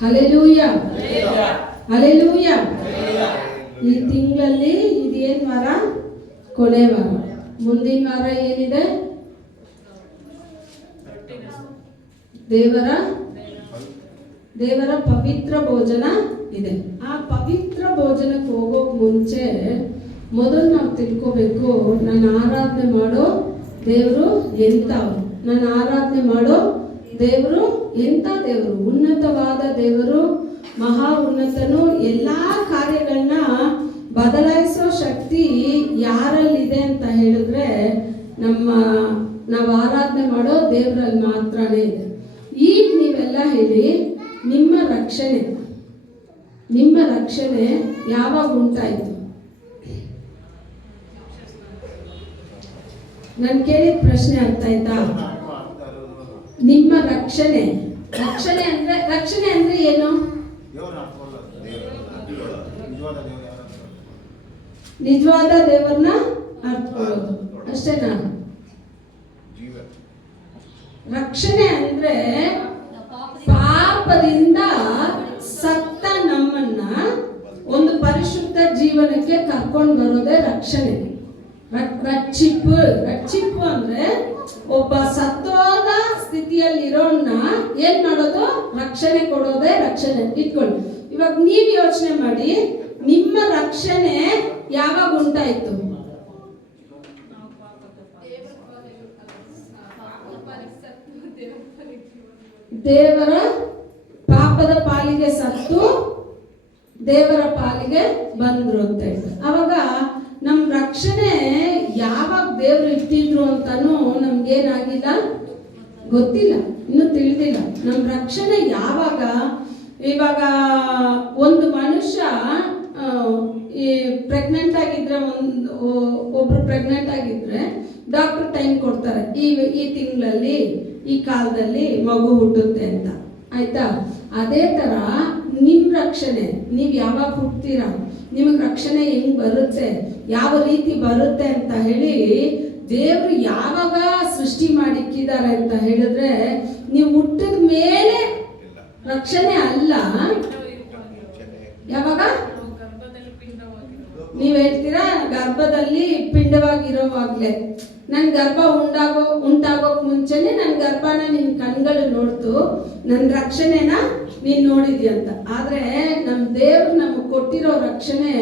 Hallelujah, hallelujah. ಈ ತಿಂಗಳಲ್ಲಿ ಇದೇನ್ ವಾರ? ಕೊನೆ ವಾರ. ಮುಂದಿನ ವಾರ ಏನಿದೆ? ದೇವರ ಪವಿತ್ರ ಭೋಜನ ಇದೆ. ಆ ಪವಿತ್ರ ಭೋಜನಕ್ಕೆ ಹೋಗೋಕ್ ಮುಂಚೆ ಮೊದಲು ನಾವು ತಿಳ್ಕೋಬೇಕು, ನನ್ನ ಆರಾಧನೆ ಮಾಡೋ ದೇವರು ಎಂಥವ್ರು. ನನ್ನ ಆರಾಧನೆ ಮಾಡೋ ದೇವರು ಎಂಥ ದೇವರು? ಉನ್ನತವಾದ ದೇವರು, ಮಹಾ ಉನ್ನತನು. ಎಲ್ಲ ಕಾರ್ಯಗಳನ್ನ ಬದಲಾಯಿಸೋ ಶಕ್ತಿ ಯಾರಲ್ಲಿದೆ ಅಂತ ಹೇಳಿದ್ರೆ ನಾವು ಆರಾಧನೆ ಮಾಡೋ ದೇವರಲ್ಲಿ ಮಾತ್ರನೇ ಇದೆ. ಈಗ ನೀವೆಲ್ಲ ಹೇಳಿ, ನಿಮ್ಮ ರಕ್ಷಣೆ ಯಾವಾಗ ಉಂಟಾಯಿತು? ನಾನು ಕೇಳಿದ ಪ್ರಶ್ನೆ ಅರ್ಥ ಆಯ್ತಾ? ನಿಮ್ಮ ರಕ್ಷಣೆ ಅಂದ್ರೆ ಏನು? ನಿಜವಾದ ದೇವರನ್ನ ಅರ್ಥಕೊಳ್ಳೋದು ಅಷ್ಟೇನಾ? ರಕ್ಷಣೆ ಅಂದ್ರೆ ಪಾಪದಿಂದ ಸತ್ತ ನಮ್ಮನ್ನ ಒಂದು ಪರಿಶುದ್ಧ ಜೀವನಕ್ಕೆ ಕರ್ಕೊಂಡು ಬರೋದೇ ರಕ್ಷಣೆ. ರಕ್ಷಿಪ್ಪು ಅಂದ್ರೆ ಒಬ್ಬ ಸತ್ತೋದ ಸ್ಥಿತಿಯಲ್ಲಿರೋನ್ನ ಏನ್ ಮಾಡೋದು? ರಕ್ಷಣೆ ಕೊಡೋದೇ ರಕ್ಷಣೆ. ಇಟ್ಕೊಳ್ಳಿ. ಇವಾಗ ನೀವ್ ಯೋಚನೆ ಮಾಡಿ, ನಿಮ್ಮ ರಕ್ಷಣೆ ಯಾವಾಗ ಉಂಟಾಯ್ತು? ದೇವರ ಪಾಪದ ಪಾಲಿಗೆ ಸತ್ತು ದೇವರ ಪಾಲಿಗೆ ಬಂದ್ರು ಅಂತ ಹೇಳ್ತಾರೆ. ಅವಾಗ ನಮ್ ರಕ್ಷಣೆ ಯಾವಾಗ ದೇವ್ರು ಇಟ್ಟಿದ್ರು ಅಂತಾನು ನಮ್ಗೇನಾಗಿಲ್ಲ, ಗೊತ್ತಿಲ್ಲ, ಇನ್ನು ತಿಳಿದಿಲ್ಲ. ನಮ್ ರಕ್ಷಣೆ ಯಾವಾಗ? ಇವಾಗ ಒಂದು ಮನುಷ್ಯ ಈ ಪ್ರೆಗ್ನೆಂಟ್ ಆಗಿದ್ರೆ, ಒಬ್ರು ಪ್ರೆಗ್ನೆಂಟ್ ಆಗಿದ್ರೆ ಡಾಕ್ಟರ್ ಟೈಮ್ ಕೊಡ್ತಾರೆ, ಈ ತಿಂಗಳಲ್ಲಿ ಈ ಕಾಲದಲ್ಲಿ ಮಗು ಹುಟ್ಟುತ್ತೆ ಅಂತ. ಆಯ್ತಾ? ಅದೇ ತರ ನಿಮ್ ರಕ್ಷಣೆ, ನೀವ್ ಯಾವಾಗ ಹುಡ್ತೀರಾ, ನಿಮಗ್ ರಕ್ಷಣೆ ಹೆಂಗ್ ಬರುತ್ತೆ, ಯಾವ ರೀತಿ ಬರುತ್ತೆ ಅಂತ ಹೇಳಿ ದೇವ್ರು ಯಾವಾಗ ಸೃಷ್ಟಿ ಮಾಡಿಕ್ಕಿದ್ದಾರೆ ಅಂತ ಹೇಳಿದ್ರೆ, ನೀವು ಹುಟ್ಟಿದ ಮೇಲೆ ರಕ್ಷಣೆ ಅಲ್ಲ. ಯಾವಾಗ? ನೀವ್ ಹೇಳ್ತೀರಾ ಗರ್ಭದಲ್ಲಿ ಪಿಂಡವಾಗಿರೋವಾಗ್ಲೇ. ನನ್ ಗರ್ಭ ಉಂಟಾಗೋಕ್ ಮುಂಚೆನೆ ನನ್ ಗರ್ಭನ ನಿನ್ ಕಣ್ಗಳು ನೋಡ್ತು, ನನ್ ರಕ್ಷಣೆನ ನೀನ್ ನೋಡಿದ್ಯಂತ. ಆದ್ರೆ ನಮ್ ದೇವ್ರು ನಮಗ್ ಕೊಟ್ಟಿರೋ ರಕ್ಷಣೆ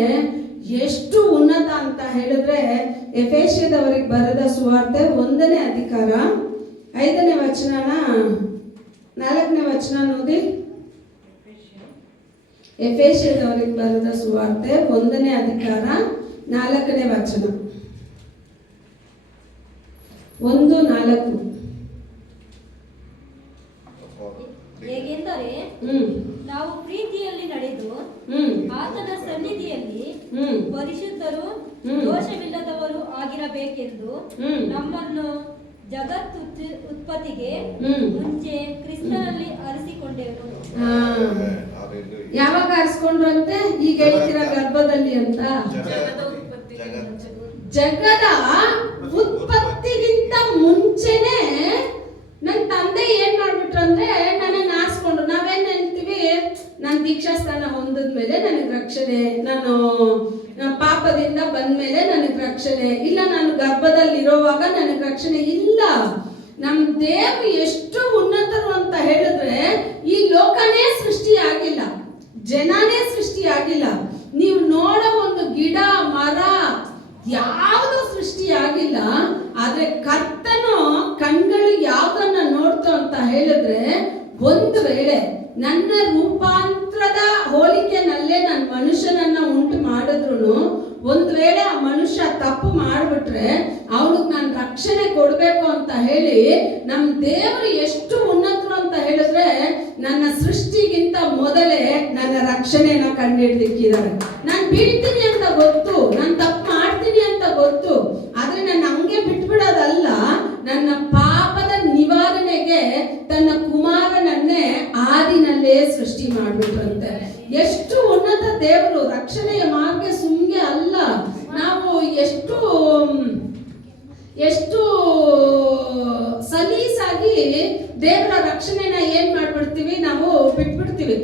ಎಷ್ಟು ಉನ್ನತ ಅಂತ ಹೇಳಿದ್ರೆ, ಎಫೆಸದವರಿಗೆ ಬರೆದ ಸುವಾರ್ತೆ 1ನೇ ಅಧಿಕಾರ 5ನೇ ವಚನನ 4ನೇ ವಚನ ಓದಿ. ಎಫೆಸದವರಿಗೆ ಬರೆದ ಸುವಾರ್ತೆ 1ನೇ ಅಧಿಕಾರ 4ನೇ ವಚನ. 1:4. ಹೇಗೆಂದರೆ ನಾವು ಪ್ರೀತಿಯಲ್ಲಿ ನಡೆದು ಆತನ ಸನ್ನಿಧಿಯಲ್ಲಿ ಪರಿಶುದ್ಧರು ದೋಷವಿಲ್ಲದವರು ಆಗಿರಬೇಕೆಂದು ನಮ್ಮನ್ನು ಜಗತ್ತು ಉತ್ಪತ್ತಿಗೆ ಮುಂಚೆ ಕ್ರಿಸ್ತನಲ್ಲಿ ಆರಿಸಿಕೊಂಡೆವು. ಯಾವಾಗ ಆರಿಸಿಕೊಂಡ್ರು ಅಂತೆ? ಈಗ ಹೇಳ್ತೀರಾ ಗರ್ಭದಲ್ಲಿ ಅಂತ. ಜಗದ ಉತ್ಪತ್ತಿಗಿಂತ ಮುಂಚೆನೆ ನನ್ನ ತಂದೆ ಏನ್ ಮಾಡ್ಬಿಟ್ರು ಅಂದ್ರೆ ನನ್ನನ್ನು ಆರಿಸ್ಕೊಂಡ್ರು. ನಾವೇನ್ ಹೇಳ್ತೀವಿ, ನಾನು ದೀಕ್ಷಾಸ್ಥಾನ ಹೊಂದಿದ್ಮೇಲೆ ನನಗೆ ರಕ್ಷಣೆ, ನಾನು ಪಾಪದಿಂದ ಬಂದ್ಮೇಲೆ ನನಗೆ ರಕ್ಷಣೆ ಇಲ್ಲ, ನಾನು ಗರ್ಭದಲ್ಲಿರೋವಾಗ ನನಗೆ ರಕ್ಷಣೆ ಇಲ್ಲ. ನಮ್ ದೇವ್ರು ಎಷ್ಟು ಉನ್ನತರು ಅಂತ ಹೇಳಿದ್ರೆ, ಈ ಲೋಕನೇ ಸೃಷ್ಟಿ ಆಗಿಲ್ಲ, ಜನನೇ ಸೃಷ್ಟಿ ಆಗಿಲ್ಲ, ನೀವು ನೋಡೋ ಒಂದು ಗಿಡ ಮರ ಯಾವುದು ಸೃಷ್ಟಿ ಆಗಿಲ್ಲ. ಆದ್ರೆ ಕರ್ತನು ಕಣ್ಗಳು ಯಾವ್ದನ್ನ ನೋಡ್ತು ಅಂತ ಹೇಳಿದ್ರೆ, ಒಂದು ವೇಳೆ ನನ್ನ ರೂಪಾಂತರದ ಹೋಲಿಕೆನಲ್ಲೇ ನನ್ನ ಮನುಷ್ಯನನ್ನ ಉಂಟು ಮಾಡಿದ್ರು, ಒಂದು ವೇಳೆ ಆ ಮನುಷ್ಯ ತಪ್ಪು ಮಾಡ್ಬಿಟ್ರೆ ಅವನಿಗೆ ನಾನು ರಕ್ಷಣೆ ಕೊಡ್ಬೇಕು ಅಂತ ಹೇಳಿ ನಮ್ ದೇವರು ಎಷ್ಟು ಉನ್ನತರು ಅಂತ ಹೇಳಿದ್ರೆ, ನನ್ನ ಸೃಷ್ಟಿಗಿಂತ ಮೊದಲೇ ನನ್ನ ರಕ್ಷಣೆನ ಕಂಡುಹಿಡಿದಿಕ್ಕಿದ್ದಾರೆ. ನಾನು ಬೀಳ್ತೀನಿ ಅಂತ ಗೊತ್ತು, ನಾನು ತಪ್ಪು ಮಾಡ್ತೀನಿ ಅಂತ ಗೊತ್ತು, ಆದ್ರೆ ನನ್ನ ಹಂಗೆ ಬಿಟ್ಬಿಡೋದಲ್ಲ, ನನ್ನ ಪಾಪದ ನಿವಾರಣೆಗೆ ತನ್ನ ಕುಮಾರನನ್ನೇ ಆದಿನಲ್ಲೇ ಸೃಷ್ಟಿ ಮಾಡ್ಬಿಟ್ರಂತೆ. ಎಷ್ಟು ಉನ್ನತ ದೇವರು! ರಕ್ಷಣೆಯ ಮಾರ್ಗ ಸುಮ್ಗೆ ಅಲ್ಲ. ನಾವು ಎಷ್ಟು ಸಲೀಸಾಗಿ ದೇವರ ರಕ್ಷಣೆನ ಏನ್ ಮಾಡ್ಬಿಡ್ತೀವಿ, ನಾವು ಬಿಟ್ಬಿಡ್ತೀವಿ.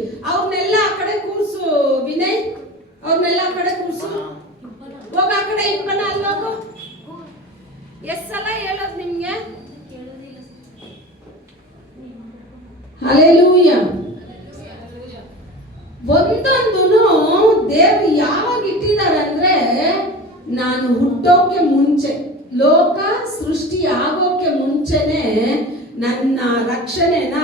ಎಷ್ಟು ಸಲ ಹೇಳೋದು ನಿಮ್ಗೆ? ಕೇಳೋದಿಲ್ಲ. ಹಲ್ಲೆಲೂಯ. ಒಂದೊಂದು ದೇವರು ಯಾವಾಗ ಇಟ್ಟಿದ್ದಾರೆ ಅಂದ್ರೆ, ನಾನು ಹುಟ್ಟೋಕೆ ಮುಂಚೆ, ಲೋಕ ಸೃಷ್ಟಿ ಆಗೋಕೆ ಮುಂಚೆನೆ ನನ್ನ ರಕ್ಷಣೆನ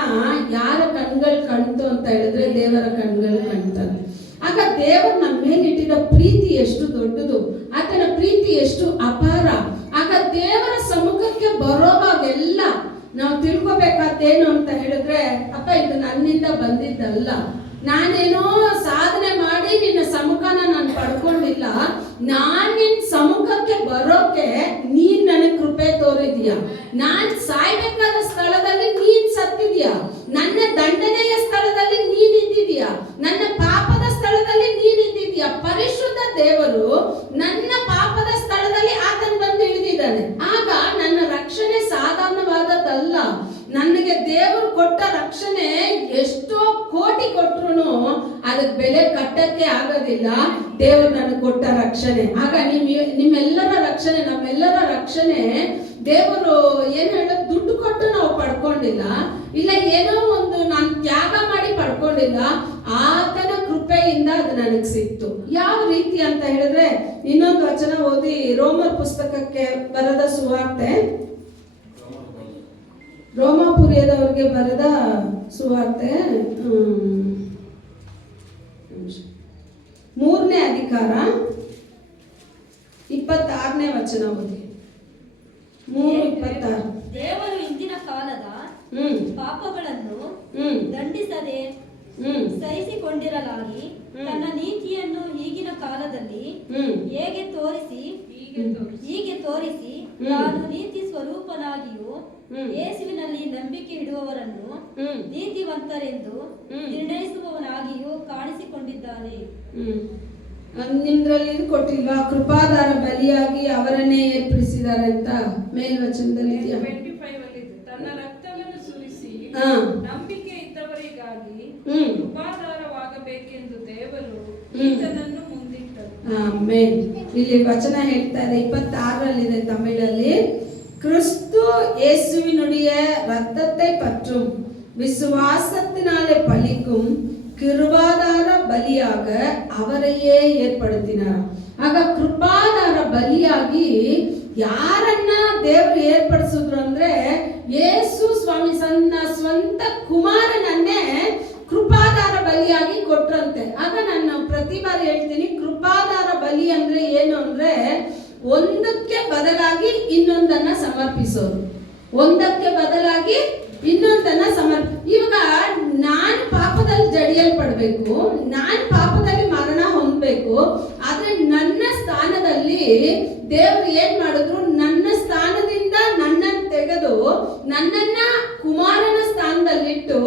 ಯಾರ ಕಣ್ಗಳು ಕಾಣ್ತು ಅಂತ ಹೇಳಿದ್ರೆ ದೇವರ ಕಣ್ಗಳು ಕಾಣ್ತದೆ. ಆಗ ದೇವರು ನಮ್ಮ ಮೇಲೆ ಇಟ್ಟಿರೋ ಪ್ರೀತಿ ಎಷ್ಟು ದೊಡ್ಡದು, ಆತನ ಪ್ರೀತಿ ಎಷ್ಟು ಅಪಾರ. ಆಗ ದೇವರ ಸಮ್ಮುಖಕ್ಕೆ ಬರೋವಾಗೆಲ್ಲ ನಾವು ತಿಳ್ಕೊಬೇಕಾದ್ದೇನು ಅಂತ ಹೇಳಿದ್ರೆ, ಅಪ್ಪ ಇದು ನನ್ನಿಂದ ಬಂದಿದ್ದಲ್ಲ, ನಾನೇನೋ ಸಾಧನೆ ಮಾಡಿ ನಿನ್ನ ಸಮ್ಮುಖನ ನಾನು ಪಡ್ಕೊಂಡಿಲ್ಲ, ನಾನ್ ನಿನ್ ಸಮ್ಮುಖಕ್ಕೆ ಬರೋಕೆ ನೀನ್ ನನಗೆ ಕೃಪೆ ತೋರಿದ್ಯಾ, ನಾನ್ ಸಾಯ್ಬೇಕಾದ ಸ್ಥಳದಲ್ಲಿ ನೀನ್ ಸತ್ತಿದ್ಯಾ, ನನ್ನ ದಂಡನೆಯ ಸ್ಥಳದಲ್ಲಿ ನೀನ್ ಇದ್ದಿದ್ಯಾ, ನನ್ನ ಪಾಪದ ಸ್ಥಳದಲ್ಲಿ ನೀನ್ ಇದ್ದಿದ್ಯಾ. ಪರಿಶುದ್ಧ ದೇವರು ನನ್ನ ಪಾಪದ ಸ್ಥಳದಲ್ಲಿ ಆತನ ಬಂದು ಇಳಿದಿದ್ದಾನೆ. ಆಗ ನನ್ನ ರಕ್ಷಣೆ ಸಾಧಾರಣವಾದದ್ದಲ್ಲ. ನನಗೆ ದೇವರು ಕೊಟ್ಟ ರಕ್ಷಣೆ ಎಷ್ಟೋ ಕೋಟಿ ಕೊಟ್ರು ಅದಕ್ಕೆ ಬೆಲೆ ಕಟ್ಟಕ್ಕೆ ಆಗೋದಿಲ್ಲ. ದೇವರು ನನಗೆ ಕೊಟ್ಟ ರಕ್ಷಣೆ. ಆಗ ನಿಮ್ಮೆಲ್ಲರ ರಕ್ಷಣೆ, ನಮ್ಮೆಲ್ಲರ ರಕ್ಷಣೆ ದೇವರು ಏನು ಹೇಳೋದು, ದುಡ್ಡು ಕೊಟ್ಟು ನಾವು ಪಡ್ಕೊಂಡಿಲ್ಲ, ಇಲ್ಲ ಏನೋ ಒಂದು ನಾನು ತ್ಯಾಗ ಮಾಡಿ ಪಡ್ಕೊಂಡಿಲ್ಲ, ಆತನ ಕೃಪೆಯಿಂದ ಅದು ನನಗೆ ಸಿಕ್ತು. ಯಾವ ರೀತಿ ಅಂತ ಹೇಳಿದ್ರೆ, ಇನ್ನೊಂದು ವಚನ ಓದಿ, ರೋಮರ್ ಪುಸ್ತಕಕ್ಕೆ ಬರೆದ ಸುವಾರ್ತೆ, ರೋಮಾಪುರಿಯದವರಿಗೆ ಬರೆದ ಸುವಾರ್ತೆ 3ನೇ ಅಧಿಕಾರ 26ನೇ ವಚನ ಓದಿ. 3:26. ದೇವರು ಇಂದಿನ ಕಾಲದ ಪಾಪಗಳನ್ನು ದಂಡಿಸದೆ ಸಹಿಸಿಕೊಂಡಿರಲಾಗಿ ತನ್ನ ನೀತಿಯನ್ನು ಈಗಿನ ಕಾಲದಲ್ಲಿ ಹೀಗೆ ತೋರಿಸಿ ತಾನು ನೀತಿ ಸ್ವರೂಪನಾಗಿಯೂ ಯೇಸುವಿನಲ್ಲಿ ನಂಬಿಕೆ ಇಡುವವರನ್ನು ನೀತಿವಂತರೆಂದು ನಿರ್ಣಯಿಸುವವನಾಗಿಯೂ ಕಾಣಿಸಿಕೊಂಡಿದ್ದಾನೆ. ನಿಮ್ದ್ರಲ್ಲಿ ಇದು ಕೊಟ್ಟಿಲ್ವಾ, ಕೃಪಾದಾರ ಬಲಿಯಾಗಿ ಅವರನ್ನೇ ಏರ್ಪಡಿಸಿದ್ದಾರೆ ಅಂತ ಮೇಲ್ವಚನದಲ್ಲಿ ಇದೆಯಾ? 25 ಅಲ್ಲಿ ತನ್ನ ರಕ್ತವನ್ನು ಸುರಿಸಿ ನಂಬಿಕೆ ಇದ್ದವರಿಗಾಗಿ ಕೃಪಾದಾರವಾಗಬೇಕೆಂದು ದೇವರು ಈತನನ್ನು ಮುಂದಿಟ್ಟರು. ಆಮೆನ್. ಇಲ್ಲಿ ವಚನ ಹೇಳ್ತಾ ಇದೆ, 26ರಲ್ಲಿದೆ ತಮಿಳಲ್ಲಿ, கிறிஸ்து இயேசுவினுடைய இரத்தத்தை பற்றும் விசுவாசத்தினாலே பலிக்கும் கிருபாதார பலியாக ಅವரையே ಏರ್ಪಡಿಸಿனார். ಆಗ ಕೃಪಾದಾರ ಬಲಿಯಾಗಿ ಯಾರನ್ನ ದೇವರು ಏರ್ಪಡಿಸಿದ್ರು ಅಂದ್ರೆ, ಯೇಸು ಸ್ವಾಮಿ ತನ್ನ ಸ್ವಂತ ಕುಮಾರನನ್ನೇ ಕೃಪಾದಾರ ಬಲಿಯಾಗಿ ಕೊಟ್ರಂತೆ. ಆಗ ನಾನು ಪ್ರತಿ ಬಾರಿ ಹೇಳ್ತೀನಿ, ಕೃಪಾದಾರ ಬಲಿ ಅಂದ್ರೆ ಏನು ಅಂದ್ರೆ, ಒಂದಕ್ಕೆ ಬದಲಾಗಿ ಇನ್ನೊಂದನ್ನ ಸಮರ್ಪಿಸೋದು, ಒಂದಕ್ಕೆ ಬದಲಾಗಿ ಇನ್ನೊಂದನ್ನ ಇವಾಗ ನಾನು ಪಾಪದಲ್ಲಿ ಜಡಿಯಲ್ಪಡ್ಬೇಕು, ನಾನು ಪಾಪದಲ್ಲಿ ಮರಣ ಹೊಂದಬೇಕು, ಆದ್ರೆ ನನ್ನ ಸ್ಥಾನದಲ್ಲಿ ದೇವರು ಏನ್ ಮಾಡಿದ್ರು, ನನ್ನ ಸ್ಥಾನದಿಂದ ನನ್ನನ್ನು ತೆಗೆದು ನನ್ನನ್ನ ಕುಮಾರನ ಸ್ಥಾನದಲ್ಲಿಟ್ಟು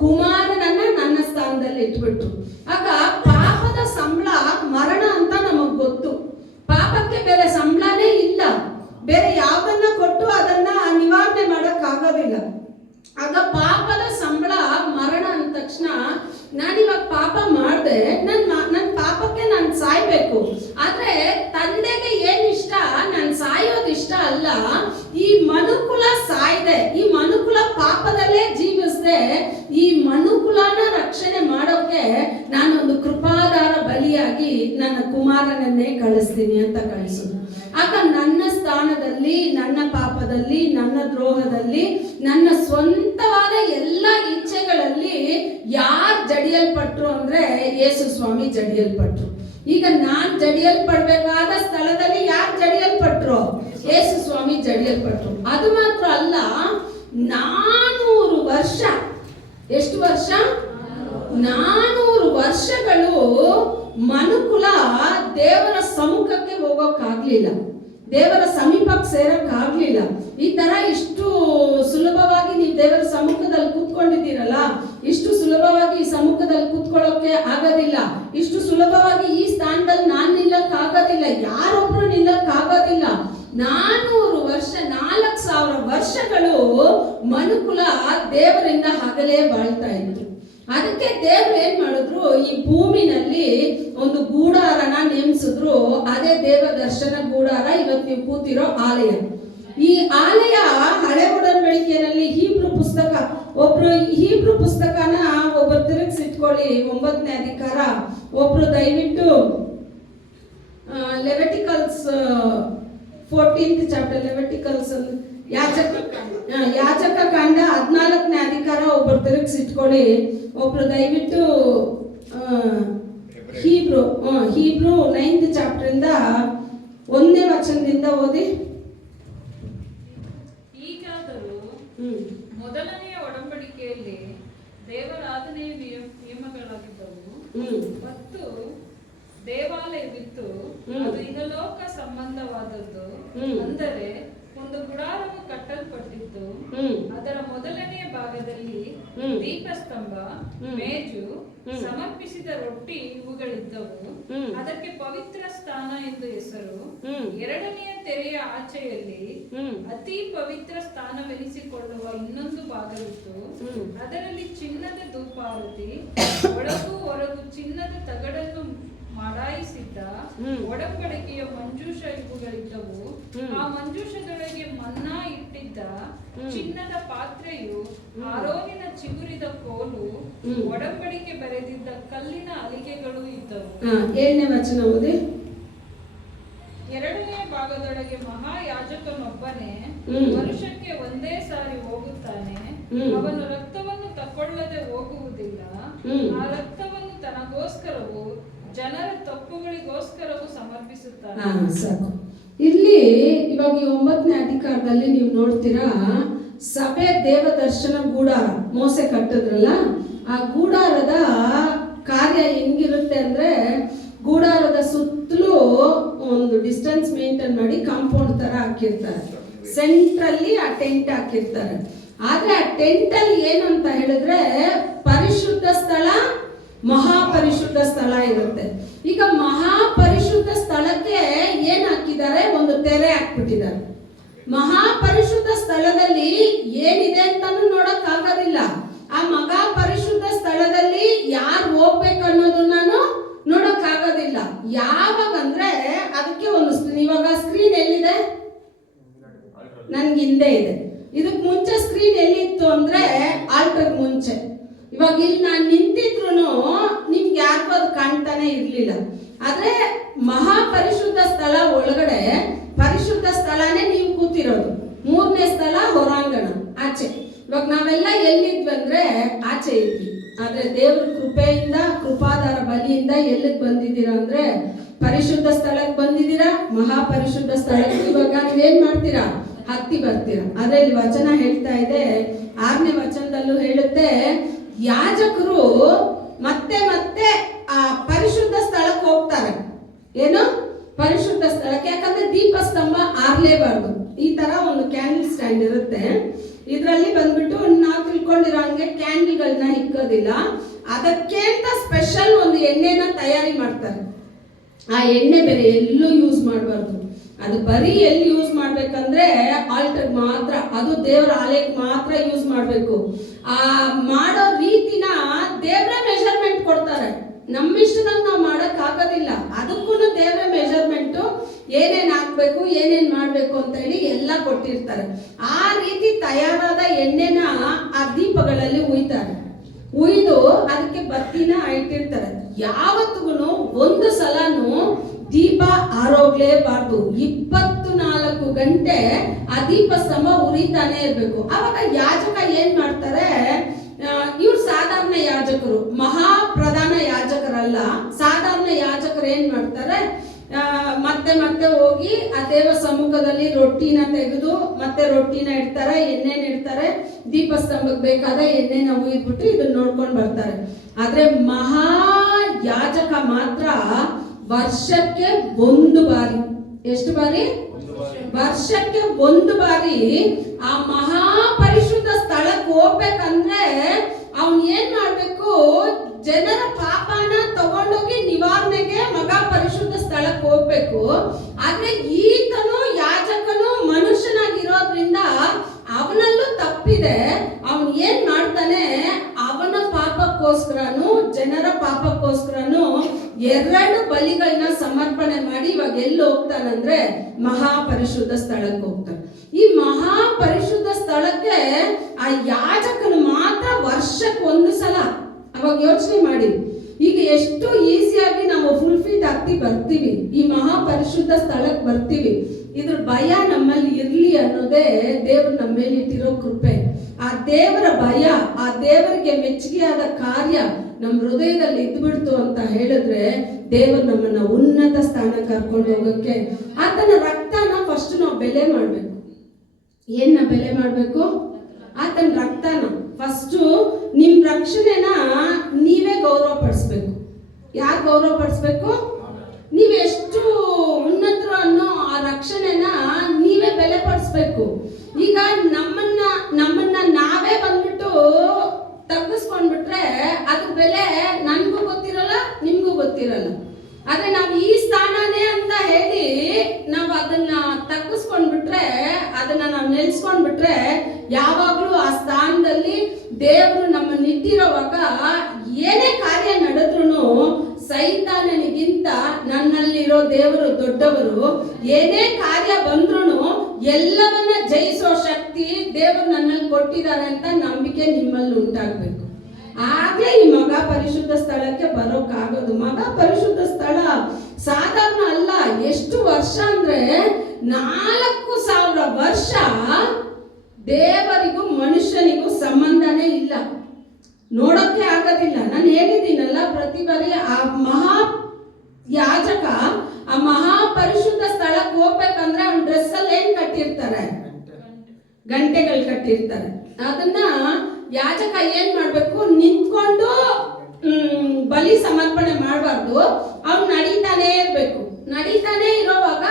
ಕುಮಾರನನ್ನ ನನ್ನ ಸ್ಥಾನದಲ್ಲಿ ಇಟ್ಬಿಟ್ರು. ಆಗ ಪಾಪದ ಸಂಬಳ ಮರಣ ಅಂತ ನಮಗ್ ಗೊತ್ತು. ಪಾಪಕ್ಕೆ ಬೇರೆ ಸಂಬಳನೇ ಇಲ್ಲ, ಬೇರೆ ಯಾವನ್ನ ಕೊಟ್ಟು ಅದನ್ನ ನಿವಾರಣೆ ಮಾಡಕ್ ಆಗೋದಿಲ್ಲ. ಆಗ ಪಾಪದ ಸಂಬಳ ಮರಣ ಅಂದ ತಕ್ಷಣ, ನಾನಿವಾಗ ಪಾಪ ಮಾಡಿದೆ, ನನ್ನ ಪಾಪಕ್ಕೆ ನಾನು ಸಾಯ್ಬೇಕು. ಆದ್ರೆ ತಂದೆಗೆ ಏನ್ ಇಷ್ಟ, ನಾನು ಸಾಯೋದು ಇಷ್ಟ ಅಲ್ಲ, ಈ ಮನುಕುಲ ಸಾಯ್ದೆ, ಈ ಮನುಕುಲ ಪಾಪದಲ್ಲೇ ಜೀವಿಸ್ದೆ, ಈ ಮನುಕುಲನ ರಕ್ಷಣೆ ಮಾಡೋಕೆ ನಾನೊಂದು ಕೃಪಾದಾರ ಬಲಿಯಾಗಿ ನನ್ನ ಕುಮಾರನನ್ನೇ ಕಳಿಸ್ತೀನಿ ಅಂತ ಕಳಿಸೋದು. ಆಗ ನನ್ನ ಸ್ಥಾನದಲ್ಲಿ, ನನ್ನ ಪಾಪದಲ್ಲಿ, ನನ್ನ ದ್ರೋಹದಲ್ಲಿ, ನನ್ನ ಸ್ವಂತವಾದ ಎಲ್ಲ ಇಚ್ಛೆಗಳಲ್ಲಿ ಯಾರು ಜಡಿಯಲ್ಪಟ್ರು ಅಂದ್ರೆ ಯೇಸು ಸ್ವಾಮಿ ಜಡಿಯಲ್ಪಟ್ರು. ಈಗ ನಾನ್ ಜಡಿಯಲ್ಪಡ್ಬೇಕಾದ ಸ್ಥಳದಲ್ಲಿ ಯಾರು ಜಡಿಯಲ್ಪಟ್ರು? ಯೇಸು ಸ್ವಾಮಿ ಜಡಿಯಲ್ಪಟ್ರು. ಅದು ಮಾತ್ರ ಅಲ್ಲ, 400 ವರ್ಷ, ಎಷ್ಟು ವರ್ಷ? 400 ವರ್ಷಗಳು ಮನುಕುಲ ದೇವರ ಸಮ್ಮುಖಕ್ಕೆ ಹೋಗೋಕ್ಕಾಗ್ಲಿಲ್ಲ, ದೇವರ ಸಮೀಪಕ್ಕೆ ಸೇರಕ್ಕಾಗ್ಲಿಲ್ಲ. ಈ ತರ ಇಷ್ಟು ಸುಲಭವಾಗಿ ನೀವು ದೇವರ ಸಮ್ಮುಖದಲ್ಲಿ ಕೂತ್ಕೊಂಡಿದ್ದೀರಲ್ಲ, ಇಷ್ಟು ಸುಲಭವಾಗಿ ಈ ಸಮ್ಮುಖದಲ್ಲಿ ಕೂತ್ಕೊಳ್ಳೋಕೆ ಆಗೋದಿಲ್ಲ, ಇಷ್ಟು ಸುಲಭವಾಗಿ ಈ ಸ್ಥಾನದಲ್ಲಿ ನಾನು ನಿಲ್ಲಕ್ ಆಗೋದಿಲ್ಲ, ಯಾರೊಬ್ರು ನಿಲ್ಲಕ್ ಆಗೋದಿಲ್ಲ. 400 ವರ್ಷ, 4000 ವರ್ಷಗಳು ಮನುಕುಲ ದೇವರಿಂದ ಹಗಲೇ ಬಾಳ್ತಾ ಇತ್ತು. ಅದಕ್ಕೆ ದೇವ್ರು ಏನ್ ಮಾಡಿದ್ರು, ಈ ಭೂಮಿನಲ್ಲಿ ಒಂದು ಗೂಡಾರನ ನೇಮಿಸಿದ್ರು. ಅದೇ ದೇವ ದರ್ಶನ ಗೂಡಾರ, ಇವತ್ತು ನೀವು ಕೂತಿರೋ ಆಲಯ. ಈ ಆಲಯ ಹಳೆ ಒಡಂಬಡಿಕೆಯಲ್ಲಿ ಹೀಬ್ರು ಪುಸ್ತಕನ ಒಬ್ರು ತಿರುಗಿಸಿಟ್ಕೊಳ್ಳಿ. 9ನೇ ಅಧಿಕಾರ. ಒಬ್ರು ದಯವಿಟ್ಟು ಲೆವಿಟಿಕಲ್ಸ್ 14th ಚಾಪ್ಟರ್, ಲೆವಿಟಿಕಲ್ಸ್ ಯಾಜಕ ಕಾಂಡ 14ನೇ ಅಧಿಕಾರ ಒಬ್ರು ತಿರುಗಿಸಿಟ್ಕೊಳ್ಳಿ. ಒಬ್ರು ದಯವಿಟ್ಟು ಹೀಬ್ರು 9th ಚಾಪ್ಟರ್ ಇಂದ 1ನೇ ವಚನದಿಂದ ಓದಿ. ಈಗಾದರೂ ಮೊದಲನೆಯ ಒಡಂಬಡಿಕೆಯಲ್ಲಿ ದೇವರಾಧನೆಯ ನಿಯಮಗಳಾಗಿದ್ದವು ಮತ್ತು ದೇವಾಲಯವಿತ್ತು. ಅದು ಇಹಲೋಕ ಸಂಬಂಧವಾದದ್ದು. ಅಂದರೆ ಒಂದು ಗುಡಾರವು ಕಟ್ಟಲ್ಪಟ್ಟಿತ್ತು. ಅದರ ಮೊದಲನೆಯ ಭಾಗದಲ್ಲಿ ದೀಪಸ್ತಂಭ, ಮೇಜು, ಸಮರ್ಪಿಸಿದ ರೊಟ್ಟಿ ಇವುಗಳಿದ್ದವು. ಅದಕ್ಕೆ ಪವಿತ್ರ ಸ್ಥಾನ ಎಂದು ಹೆಸರು. ಎರಡನೆಯ ತೆರೆಯ ಆಚೆಯಲ್ಲಿ ಅತಿ ಪವಿತ್ರ ಸ್ಥಾನವೆನಿಸಿಕೊಳ್ಳುವ ಇನ್ನೊಂದು ಭಾಗವಿತ್ತು. ಅದರಲ್ಲಿ ಚಿನ್ನದ ಧೂಪಾರತಿ, ಒಳಗೂ ಹೊರಗೂ ಚಿನ್ನದ ತಗಡನ್ನು ಮಾಡಾಯಿಸಿದ್ದ ಒಡಂಬಡಿಕೆಯ ಮಂಜೂಷ ಇವುಗಳಿದ್ದವು. ಆ ಮಂಜೂಷದೊಳಗೆ ಮನ್ನಾ ಇಟ್ಟಿದ್ದ ಚಿನ್ನದ ಪಾತ್ರೆಯು, ಆರೋನಿನ ಚಿಗುರಿದ ಕೋಲು, ಒಡಂಬಡಿಕೆ ಬರೆದಿದ್ದ ಕಲ್ಲಿನ ಅಲಿಗೆಗಳು ಇದ್ದವು. 7ನೇ ವಚನ ಓದಿ. ಎರಡನೆಯ ಭಾಗದೊಳಗೆ ಮಹಾಯಾಜಕನೊಬ್ಬನೇ ವರ್ಷಕ್ಕೆ ಒಂದೇ ಸಾರಿ ಹೋಗುತ್ತಾನೆ. ಅವನು ರಕ್ತವನ್ನು ತಕೊಳ್ಳದೆ ಹೋಗುವುದಿಲ್ಲ. ಆ ರಕ್ತವನ್ನು ತನಗೋಸ್ಕರವೂ ಜನರ ತಪ್ಪುಗಳಿಗೋಸ್ಕರವೂ ಸಮರ್ಪಿಸುತ್ತಾನೆ. ಸಾಕು. ಇಲ್ಲಿ ಇವಾಗ ಈ 9ನೇ ಅಧಿಕಾರದಲ್ಲಿ ನೀವು ನೋಡ್ತೀರಾ, ಸಭೆ ದೇವದರ್ಶನ ಗೂಡಾರ ಮೋಸೆ ಕಟ್ಟಿದ್ರಲ್ಲ, ಆ ಗೂಡಾರದ ಕಾರ್ಯ ಹೆಂಗಿರುತ್ತೆ ಅಂದ್ರೆ, ಗೂಡಾರದ ಸುತ್ತಲೂ ಒಂದು ಡಿಸ್ಟೆನ್ಸ್ ಮೇಂಟೈನ್ ಮಾಡಿ ಕಾಂಪೌಂಡ್ ತರ ಹಾಕಿರ್ತಾರೆ. ಸೆಂಟ್ರಲ್ಲಿ ಆ ಟೆಂಟ್ ಹಾಕಿರ್ತಾರೆ. ಆದ್ರೆ ಆ ಟೆಂಟ್ ಅಲ್ಲಿ ಏನು ಅಂತ ಹೇಳಿದ್ರೆ, ಪರಿಶುದ್ಧ ಸ್ಥಳ, ಮಹಾಪರಿಶುದ್ಧ ಸ್ಥಳ ಇರುತ್ತೆ. ಈಗ ಮಹಾಪರಿಶುದ್ಧ ಸ್ಥಳಕ್ಕೆ ಏನ್ ಹಾಕಿದ್ದಾರೆ? ಒಂದು ತೆರೆ ಹಾಕ್ಬಿಟ್ಟಿದ್ದಾರೆ. ಮಹಾಪರಿಶುದ್ಧ ಸ್ಥಳದಲ್ಲಿ ಏನಿದೆ ಅಂತಾನು ನೋಡಕ್ ಆಗೋದಿಲ್ಲ. ಆ ಮಹಾಪರಿಶುದ್ಧ ಸ್ಥಳದಲ್ಲಿ ಯಾರು ಹೋಗ್ಬೇಕು ಅನ್ನೋದನ್ನ ನೋಡಕ್ ಆಗೋದಿಲ್ಲ. ಯಾವಾಗಂದ್ರೆ ಅದಕ್ಕೆ ಒಂದು ಇವಾಗ ಸ್ಕ್ರೀನ್ ಎಲ್ಲಿದೆ? ನನ್ಗೆ ಹಿಂದೆ ಇದೆ. ಇದಕ್ ಮುಂಚೆ ಸ್ಕ್ರೀನ್ ಎಲ್ಲಿತ್ತು ಅಂದ್ರೆ ಆಲ್ಟರ್ ಮುಂಚೆ. ಇವಾಗ ಇಲ್ಲಿ ನಾನು ನಿಂತಿದ್ರು ನಿಮ್ಗೆ ಯಾರಿಗೂ ಅದು ಕಾಣ್ತಾನೆ ಇರ್ಲಿಲ್ಲ. ಆದ್ರೆ ಮಹಾಪರಿಶುದ್ಧ ಸ್ಥಳ ಒಳಗಡೆ ಪರಿಶುದ್ಧ ಸ್ಥಳನೇ ನೀವು ಕೂತಿರೋದು. 3ನೇ ಸ್ಥಳ ಹೊರಾಂಗಣ ಆಚೆ. ಇವಾಗ ನಾವೆಲ್ಲ ಎಲ್ಲಿದ್ವಿ ಅಂದ್ರೆ ಆಚೆ ಇದ್ವಿ. ಆದ್ರೆ ದೇವ್ರ ಕೃಪೆಯಿಂದ, ಕೃಪಾಧಾರ ಬಲಿಯಿಂದ ಎಲ್ಲಿಗೆ ಬಂದಿದ್ದೀರಾ ಅಂದ್ರೆ ಪರಿಶುದ್ಧ ಸ್ಥಳಕ್ಕೆ ಬಂದಿದ್ದೀರಾ. ಮಹಾಪರಿಶುದ್ಧ ಸ್ಥಳಕ್ಕೆ ಇವಾಗ ನೀವೇನ್ ಮಾಡ್ತೀರಾ? ಹತ್ತಿ ಬರ್ತೀರಾ. ಆದ್ರೆ ಇಲ್ಲಿ ವಚನ ಹೇಳ್ತಾ ಇದೆ, 6ನೇ ವಚನದಲ್ಲೂ ಹೇಳುತ್ತೆ, ಯಾಜಕರು ಮತ್ತೆ ಮತ್ತೆ ಆ ಪರಿಶುದ್ಧ ಸ್ಥಳಕ್ಕೆ ಹೋಗ್ತಾರೆ. ಏನು? ಪರಿಶುದ್ಧ ಸ್ಥಳಕ್ಕೆ. ಯಾಕಂದ್ರೆ ದೀಪಸ್ತಂಭ ಆರ್ಲೇಬಾರ್ದು. ಈ ತರ ಒಂದು ಕ್ಯಾಂಡಲ್ ಸ್ಟ್ಯಾಂಡ್ ಇರುತ್ತೆ. ಇದರಲ್ಲಿ ಬಂದ್ಬಿಟ್ಟು ನಾವು ತಿಳ್ಕೊಂಡಿರೋ ಹಂಗೆ ಕ್ಯಾಂಡಲ್ಗಳನ್ನ ಇಕ್ಕೋದಿಲ್ಲ. ಅದಕ್ಕೆ ಅಂತ ಸ್ಪೆಷಲ್ ಒಂದು ಎಣ್ಣೆನ ತಯಾರಿ ಮಾಡ್ತಾರೆ. ಆ ಎಣ್ಣೆ ಬೇರೆ ಎಲ್ಲೂ ಯೂಸ್ ಮಾಡಬಾರ್ದು. ಅದು ಬರೀ ಎಲ್ಲಿ ಯೂಸ್ ಮಾಡ್ಬೇಕಂದ್ರೆ ಆಲ್ಟರ್ ಮಾತ್ರ, ಅದು ದೇವರ ಆಲಯಕ್ಕೆ ಮಾತ್ರ ಯೂಸ್ ಮಾಡಬೇಕು. ಆ ಮಾಡೋ ರೀತಿನ ದೇವರ ಮೆಷರ್ಮೆಂಟ್ ಕೊಡ್ತಾರೆ. ನಮ್ಮಿಷ್ಟದಂಗೆ ನಾವು ಮಾಡಕ್ ಆಗೋದಿಲ್ಲ. ಅದಕ್ಕೂ ದೇವರ ಮೆಷರ್ಮೆಂಟು, ಏನೇನ್ ಹಾಕ್ಬೇಕು, ಏನೇನ್ ಮಾಡ್ಬೇಕು ಅಂತ ಹೇಳಿ ಎಲ್ಲ ಕೊಟ್ಟಿರ್ತಾರೆ. ಆ ರೀತಿ ತಯಾರಾದ ಎಣ್ಣೆನ ಆ ದೀಪಗಳಲ್ಲಿ ಉಯ್ತಾರೆ. ಉಯ್ದು ಅದಕ್ಕೆ ಬತ್ತಿನ ಇಟ್ಟಿರ್ತಾರೆ. ಯಾವತ್ತಿಗೂ ಒಂದು ಸಲನು ದೀಪ ಆರೋಗ್ಲೇಬಾರ್ದು. 24 ಗಂಟೆ ಆ ದೀಪ ಸ್ತಂಭ ಉರಿತಾನೆ ಇರ್ಬೇಕು. ಅವಾಗ ಯಾಜಕ ಏನ್ ಮಾಡ್ತಾರೆ? ಇವ್ರು ಸಾಧಾರಣ ಯಾಜಕರು, ಮಹಾಪ್ರಧಾನ ಯಾಜಕರಲ್ಲ. ಸಾಧಾರಣ ಯಾಜಕರು ಏನ್ ಮಾಡ್ತಾರೆ? ಮತ್ತೆ ಮತ್ತೆ ಹೋಗಿ ಆ ದೇವ ಸಮ್ಮುಖದಲ್ಲಿ ರೊಟ್ಟಿನ ತೆಗೆದು ಮತ್ತೆ ರೊಟ್ಟಿನ ಇಡ್ತಾರೆ, ಎಣ್ಣೆನ ಇಡ್ತಾರೆ, ದೀಪಸ್ತಂಭಕ್ಕೆ ಬೇಕಾದ ಎಣ್ಣೆನ ಉಯ್ದ್ಬಿಟ್ಟು ಇದನ್ನ ನೋಡ್ಕೊಂಡು ಬರ್ತಾರೆ. ಆದ್ರೆ ಮಹಾ ಯಾಜಕ ಮಾತ್ರ ವರ್ಷಕ್ಕೆ 1 ಬಾರಿ, ಎಷ್ಟು ಬಾರಿ? ವರ್ಷಕ್ಕೆ 1 ಬಾರಿ ಆ ಮಹಾಪರಿಶುದ್ಧ ಸ್ಥಳಕ್ಕೆ ಹೋಗ್ಬೇಕಂದ್ರೆ ಅವನ್ ಏನ್ ಮಾಡ್ಬೇಕು? ಜನರ ಪಾಪನ ತಗೊಂಡೋಗಿ ನಿವಾರಣೆಗೆ ಮಹಾಪರಿಶುದ್ಧ ಸ್ಥಳಕ್ಕೆ ಹೋಗ್ಬೇಕು. ಆದ್ರೆ ಈತನು ಯಾಜಕನು ಮನುಷ್ಯನಾಗಿರೋದ್ರಿಂದ ಅವನಲ್ಲೂ ತಪ್ಪಿದೆ. ಅವನ್ ಏನ್ ಮಾಡ್ತಾನೆ? ಅವನ ಪಾಪಕ್ಕೋಸ್ಕರನು, ಜನರ ಪಾಪಕ್ಕೋಸ್ಕರನು 2 ಬಲಿಗಳನ್ನ ಸಮರ್ಪಣೆ ಮಾಡಿ ಇವಾಗ ಎಲ್ಲ ಎಲ್ಲಿ ಹೋಗ್ತಾನಂದ್ರೆ ಮಹಾಪರಿಶುದ್ಧ ಸ್ಥಳಕ್ಕೆ ಹೋಗ್ತಾನೆ. ಈ ಮಹಾಪರಿಶುದ್ಧ ಸ್ಥಳಕ್ಕೆ ಆ ಯಾಜಕನು ಮಾತ್ರ ವರ್ಷಕ್ಕೆ ಒಂದು ಸಲ. ಅವಾಗ ಯೋಚನೆ ಮಾಡಿ, ಈಗ ಎಷ್ಟು ಈಸಿಯಾಗಿ ನಾವು ಫುಲ್ ಫೀಟ್ ಹತ್ತಿ ಬರ್ತೀವಿ, ಈ ಮಹಾಪರಿಶುದ್ಧ ಸ್ಥಳಕ್ಕೆ ಬರ್ತೀವಿ. ಇದ್ರ ಭಯ ನಮ್ಮಲ್ಲಿ ಇರ್ಲಿ ಅನ್ನೋದೇ ದೇವರು ನಮ್ಮ ಮೇಲೆ ಇಟ್ಟಿರೋ ಕೃಪೆ. ಆ ದೇವರ ಭಯ, ಆ ದೇವರಿಗೆ ಮೆಚ್ಚುಗೆಯಾದ ಕಾರ್ಯ ನಮ್ಮ ಹೃದಯದಲ್ಲಿ ಇದ್ಬಿಡ್ತು ಅಂತ ಹೇಳಿದ್ರೆ ದೇವರು ನಮ್ಮನ್ನ ಉನ್ನತ ಸ್ಥಾನ ಕರ್ಕೊಂಡು ಹೋಗಕ್ಕೆ ಆತನ ರಕ್ತನ ಫಸ್ಟ್ ನಾವು ಬೆಲೆ ಮಾಡ್ಬೇಕು. ಏನ್ನ ಬೆಲೆ ಮಾಡ್ಬೇಕು? ಆತನ ರಕ್ತನ ಫಸ್ಟು. ನಿಮ್ ರಕ್ಷಣೆನ ನೀವೇ ಗೌರವ ಪಡಿಸ್ಬೇಕು. ಯಾರು ಗೌರವ ಪಡಿಸ್ಬೇಕು? ನೀವೆಷ್ಟು ಉನ್ನತರು ಅನ್ನೋ ಆ ರಕ್ಷಣೆನ ನೀವೇ ಬೆಲೆ ಪಡಿಸ್ಬೇಕು. ಈಗ ನಮ್ಮನ್ನ ನಾವೇ ಬಂದ್ಬಿಟ್ಟು ತಗ್ಗಿಸ್ಕೊಂಡ್ಬಿಟ್ರೆ ಅದ್ರ ಬೆಲೆ ನನ್ಗೂ ಗೊತ್ತಿರಲ್ಲ, ನಿಮ್ಗೂ ಗೊತ್ತಿರಲ್ಲ. ಆದ್ರೆ ನಾವು ಈ ಸ್ಥಾನನೇ ಅಂತ ಹೇಳಿ ನಾವು ಅದನ್ನ ತಗ್ಗಿಸ್ಕೊಂಡ್ಬಿಟ್ರೆ, ಅದನ್ನ ನಾವು ನೆಲೆಸ್ಕೊಂಡ್ಬಿಟ್ರೆ, ಯಾವಾಗ್ಲೂ ಆ ಸ್ಥಾನದಲ್ಲಿ ದೇವರು ನಮ್ಮನ್ನ ಇಟ್ಟಿರೋವಾಗ ಏನೇ ಕಾರ್ಯ ನಡೆದ್ರು ಸೈತಾನನಿಗಿಂತ ನನ್ನಲ್ಲಿರೋ ದೇವರು ದೊಡ್ಡವರು. ಏನೇ ಕಾರ್ಯ ಬಂದ್ರು ಎಲ್ಲವನ್ನ ಜಯಿಸೋ ಶಕ್ತಿ ದೇವರು ನನ್ನಲ್ಲಿ ಕೊಟ್ಟಿದ್ದಾರೆ ಅಂತ ನಂಬಿಕೆ ನಿಮ್ಮಲ್ಲಿ ಉಂಟಾಗ್ಬೇಕು. ಆಗ್ಲೇ ಈ ಮಗ ಪರಿಶುದ್ಧ ಸ್ಥಳಕ್ಕೆ ಬರೋಕ್ಕಾಗೋದು. ಮಗ ಪರಿಶುದ್ಧ ಸ್ಥಳ ಸಾಧಾರಣ ಅಲ್ಲ. ಎಷ್ಟು ವರ್ಷ ಅಂದ್ರೆ 4000 ವರ್ಷ ದೇವರಿಗೂ ಮನುಷ್ಯನಿಗೂ ಸಂಬಂಧನೇ ಇಲ್ಲ, ನೋಡಕ್ಕೆ ಆಗೋದಿಲ್ಲ. ನಾನು ಹೇಳಿದ್ದೀನಲ್ಲ, ಪ್ರತಿ ಬಾರಿ ಆ ಮಹಾ ಯಾಜಕ ಆ ಮಹಾಪರಿಶುದ್ಧ ಸ್ಥಳಕ್ಕೆ ಹೋಗ್ಬೇಕಂದ್ರೆ ಅವ್ನ ಡ್ರೆಸ್ ಅಲ್ಲಿ ಏನ್ ಕಟ್ಟಿರ್ತಾರೆ? ಗಂಟೆಗಳು ಕಟ್ಟಿರ್ತಾರೆ. ಅದನ್ನ ಯಾಜಕ ಏನ್ ಮಾಡ್ಬೇಕು? ನಿಂತ್ಕೊಂಡು ಬಲಿ ಸಮರ್ಪಣೆ ಮಾಡಬಾರ್ದು. ಅವ್ನು ನಡೀತಾನೆ ಇರ್ಬೇಕು. ನಡೀತಾನೆ ಇರೋವಾಗ